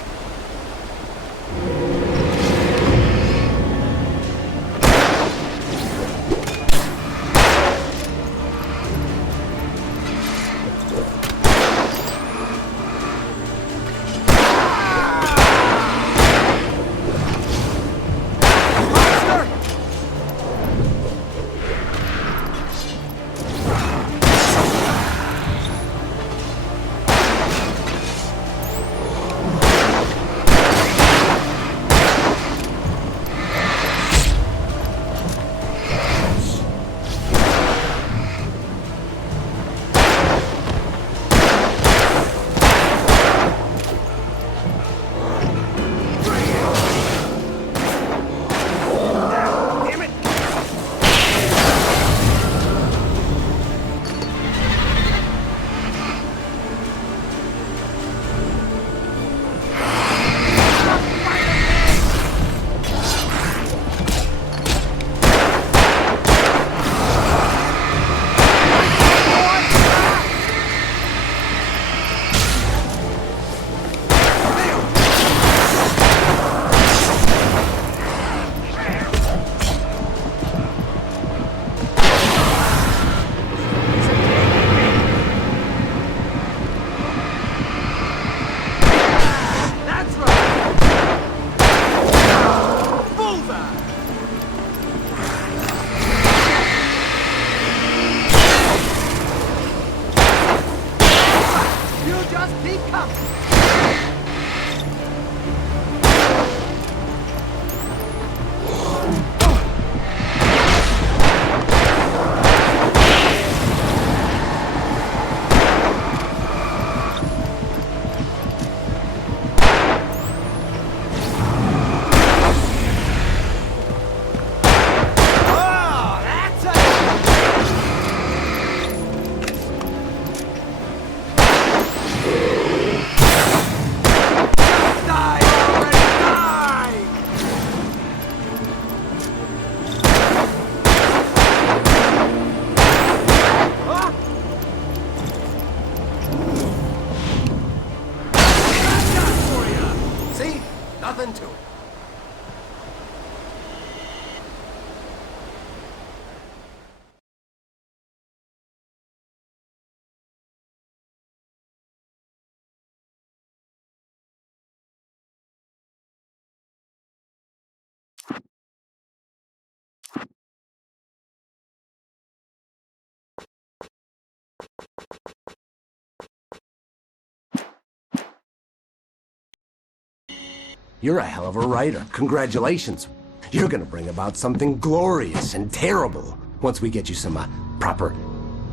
You're a hell of a writer. Congratulations. You're gonna bring about something glorious and terrible once we get you some proper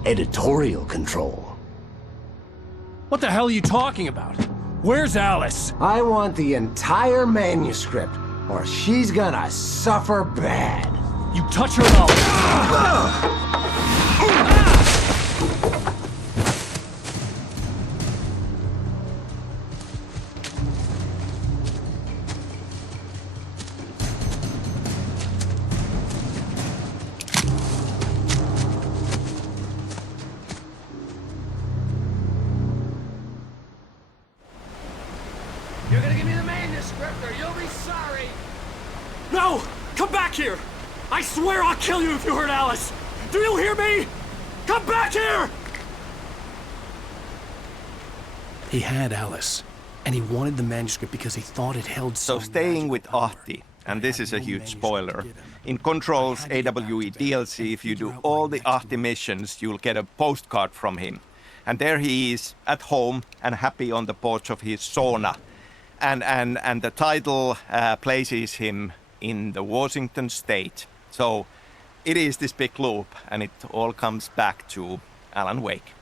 editorial control. What the hell are you talking about? Where's Alice? I want the entire manuscript, or she's gonna suffer bad. You touch her and manuscript or you'll be sorry! No! Come back here! I swear I'll kill you if you hurt Alice! Do you hear me? Come back here! He had Alice, and he wanted the manuscript because he thought it held So staying with Ahti, and this is a huge spoiler, in Control's AWE DLC, if you do all the Ahti missions, you'll get a postcard from him. And there he is, at home and happy on the porch of his sauna. And the title places him in the Washington state. So it is this big loop, and it all comes back to Alan Wake.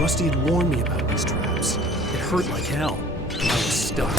Rusty had warned me about these traps. It hurt like hell. I was stuck.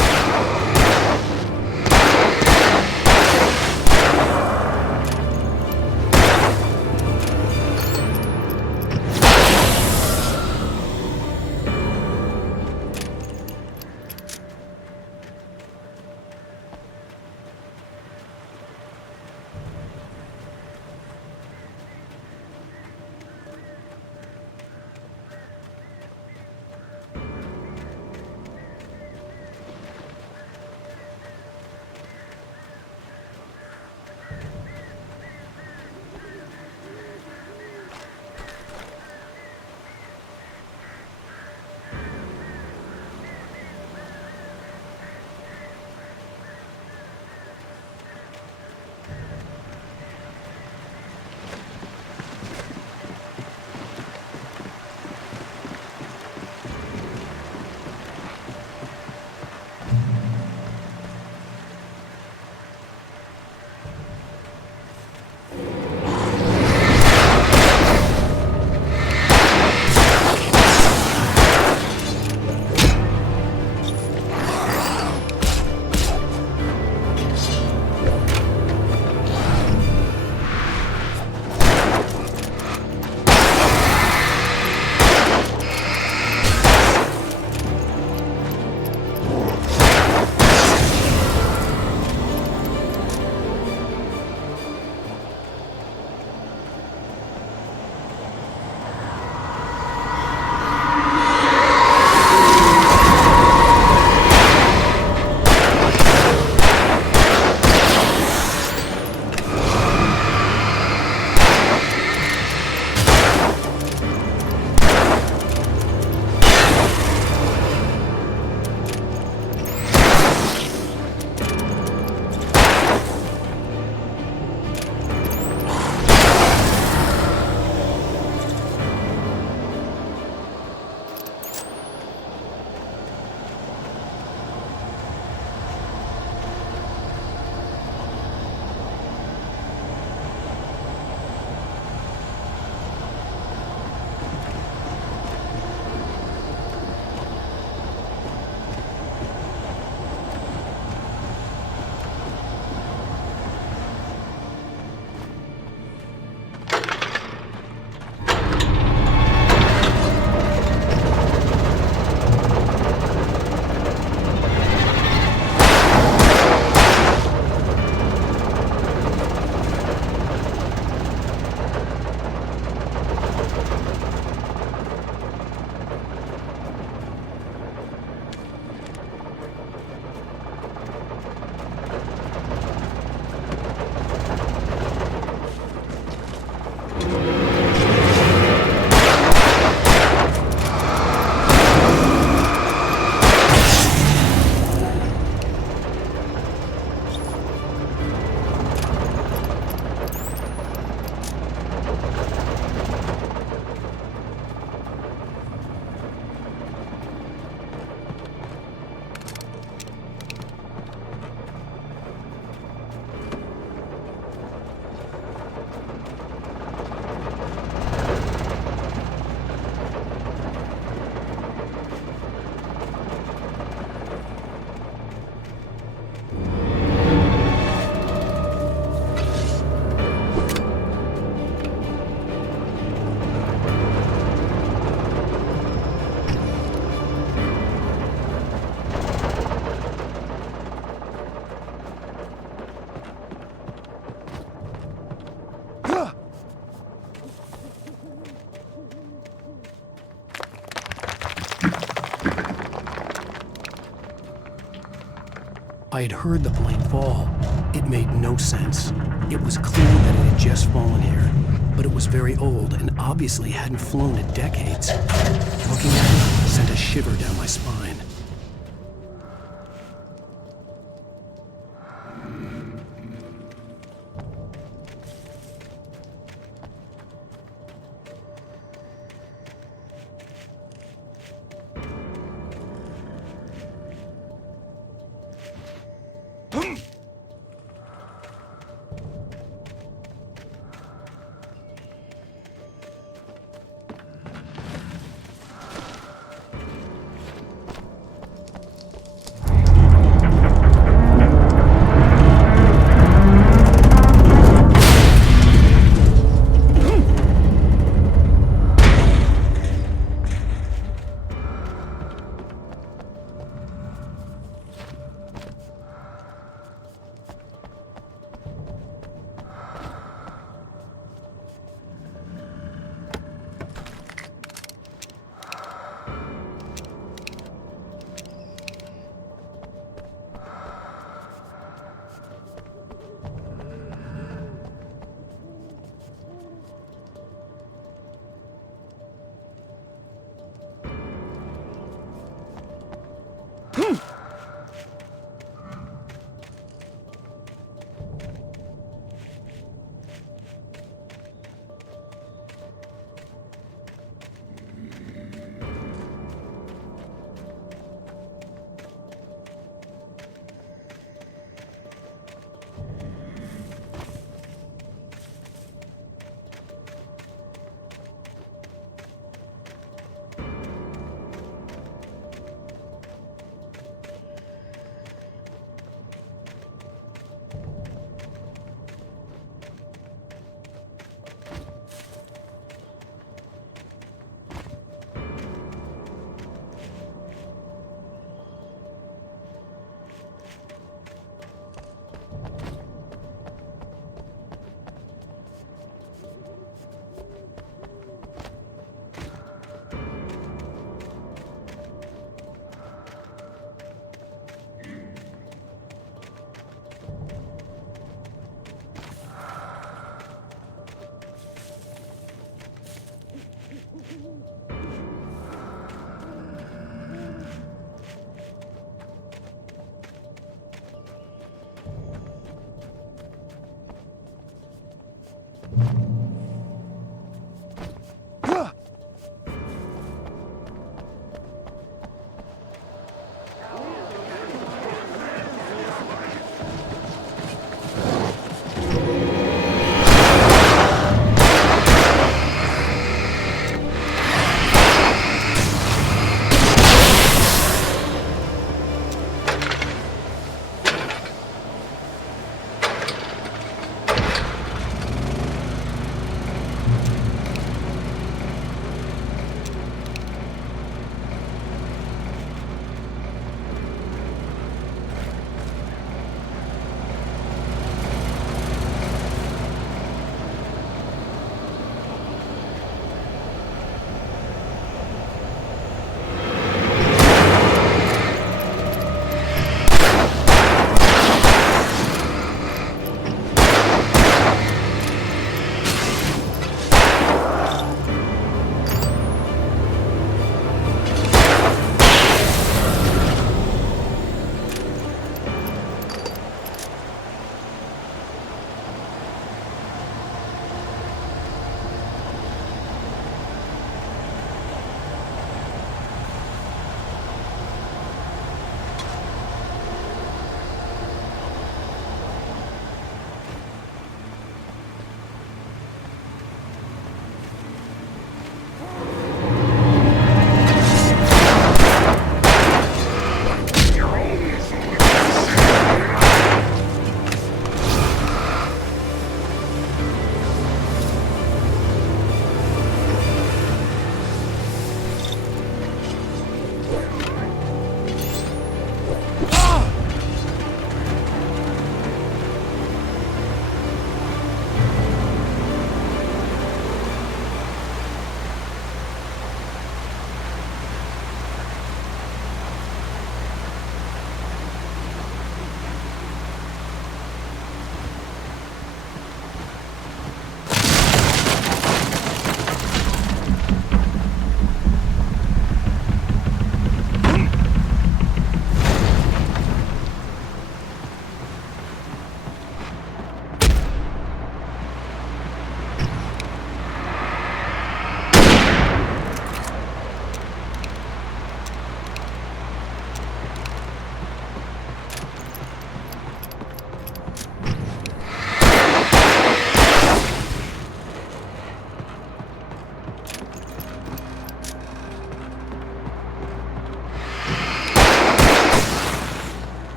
I had heard the plane fall. It made no sense. It was clear that it had just fallen here, but it was very old and obviously hadn't flown in decades. Looking at it sent a shiver down my spine.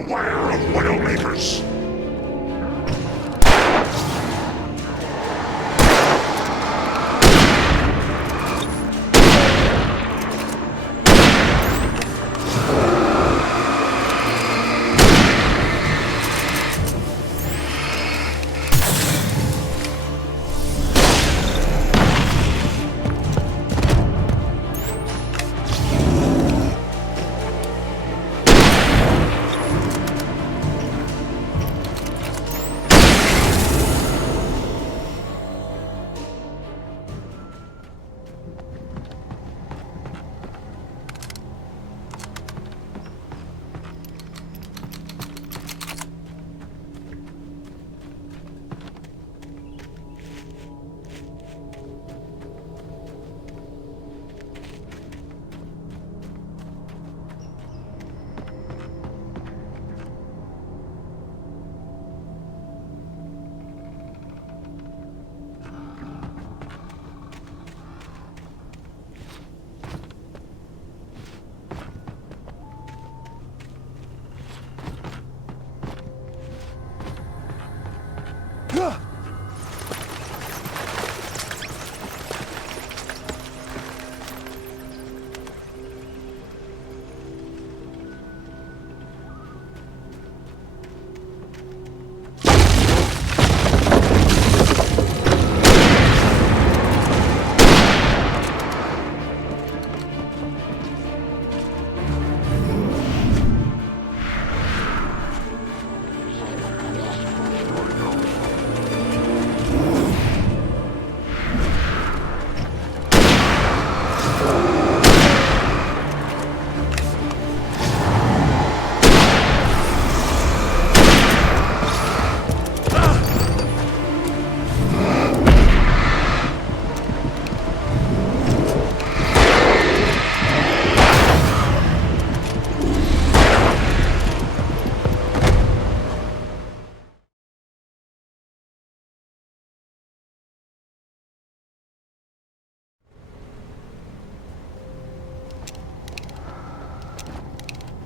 Beware of Widowmakers!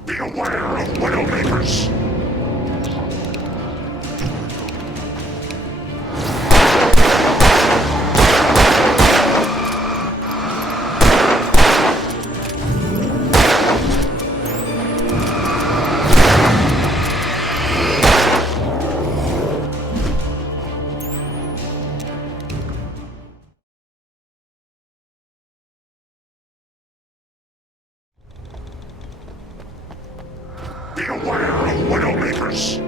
Beware of Widowmakers! Beware of Widowmakers!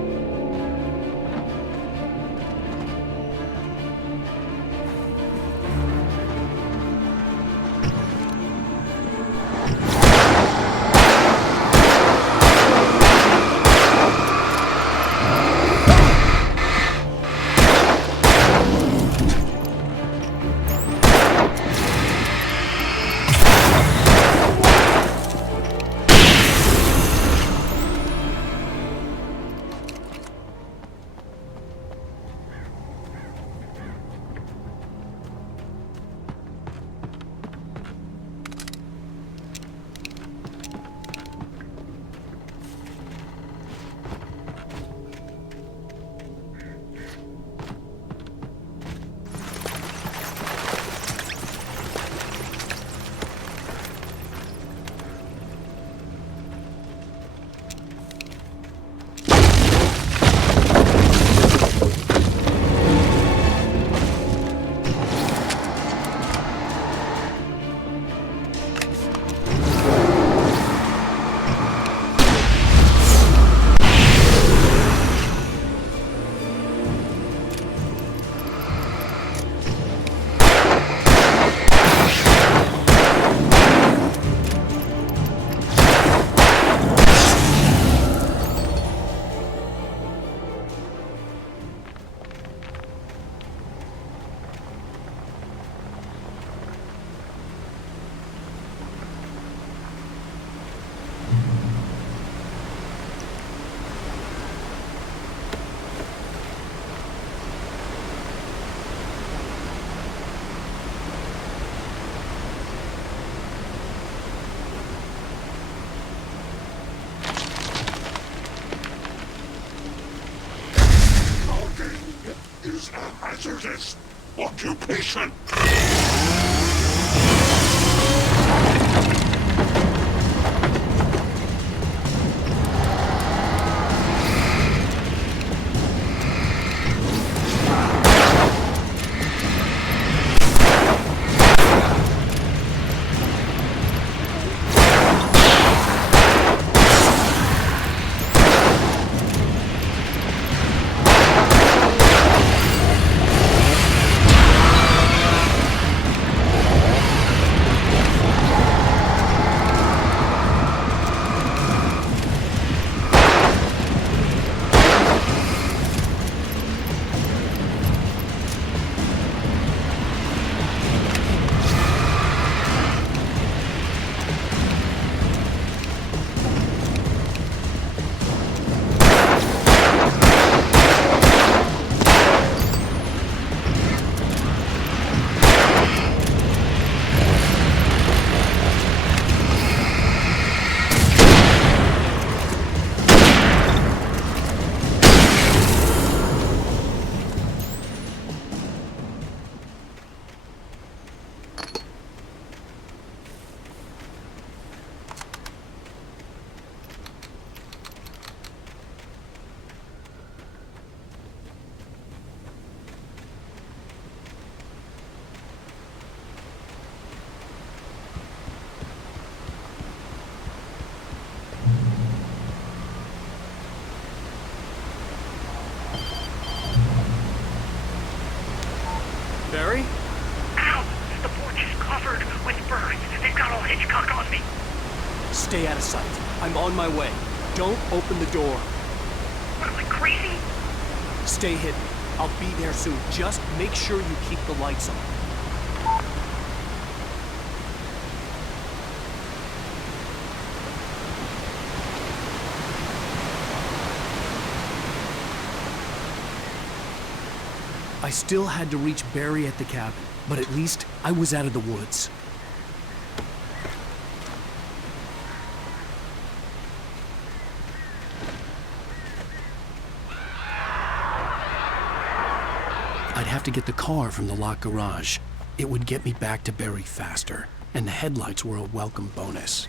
hazardous occupation. Barry? Ow! The porch is covered with birds. They've got all Hitchcock on me. Stay out of sight. I'm on my way. Don't open the door. What, am I crazy? Stay hidden. I'll be there soon. Just make sure you keep the lights on. I still had to reach Barry at the cabin, but at least I was out of the woods. I'd have to get the car from the locked garage. It would get me back to Barry faster, and the headlights were a welcome bonus.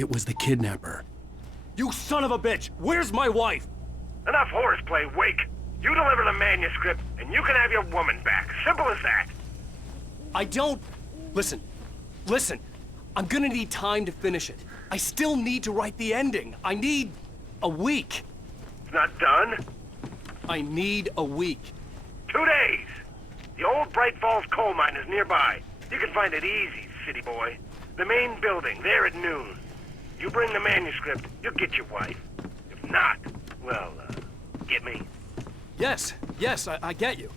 It was the kidnapper. You son of a bitch! Where's my wife? Enough horseplay, Wake. You deliver the manuscript, and you can have your woman back. Simple as that. I don't... Listen. I'm gonna need time to finish it. I still need to write the ending. I need a week. It's not done? I need a week. 2 days. The old Bright Falls coal mine is nearby. You can find it easy, city boy. The main building, there at noon. You bring the manuscript, you'll get your wife. If not, well, get me. Yes, I get you.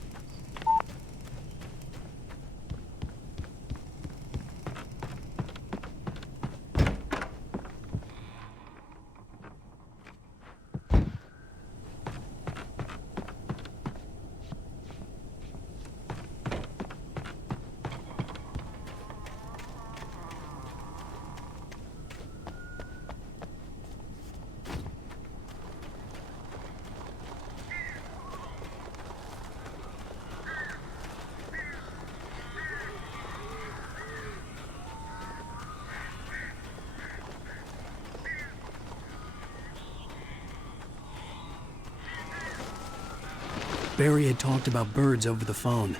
Barry had talked about birds over the phone.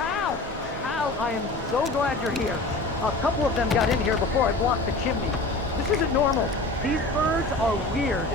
Al, I am so glad you're here. A couple of them got in here before I blocked the chimney. This isn't normal. These birds are weird.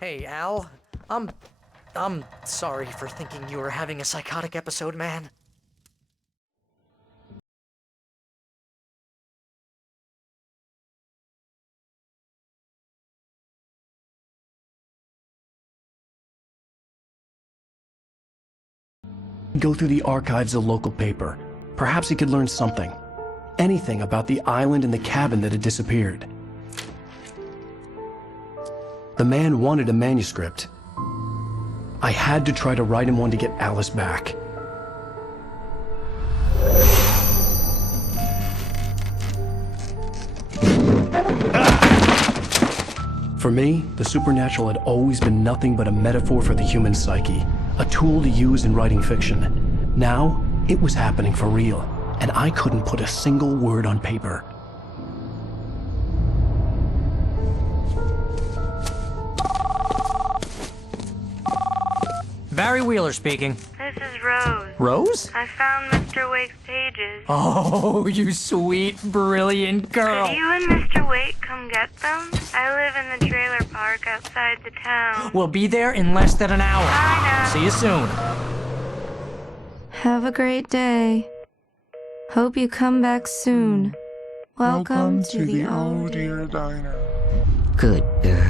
Hey, Al. I'm sorry for thinking you were having a psychotic episode, man. Go through the archives of the local paper. Perhaps he could learn something. Anything about the island and the cabin that had disappeared. The man wanted a manuscript. I had to try to write him one to get Alice back. For me, the supernatural had always been nothing but a metaphor for the human psyche, a tool to use in writing fiction. Now, it was happening for real, and I couldn't put a single word on paper. Barry Wheeler speaking. This is Rose. Rose? I found Mr. Wake's pages. Oh, you sweet, brilliant girl. Could you and Mr. Wake come get them? I live in the trailer park outside the town. We'll be there in less than an hour. Bye now. See you soon. Have a great day. Hope you come back soon. Welcome to the Old Dear Diner. Good girl.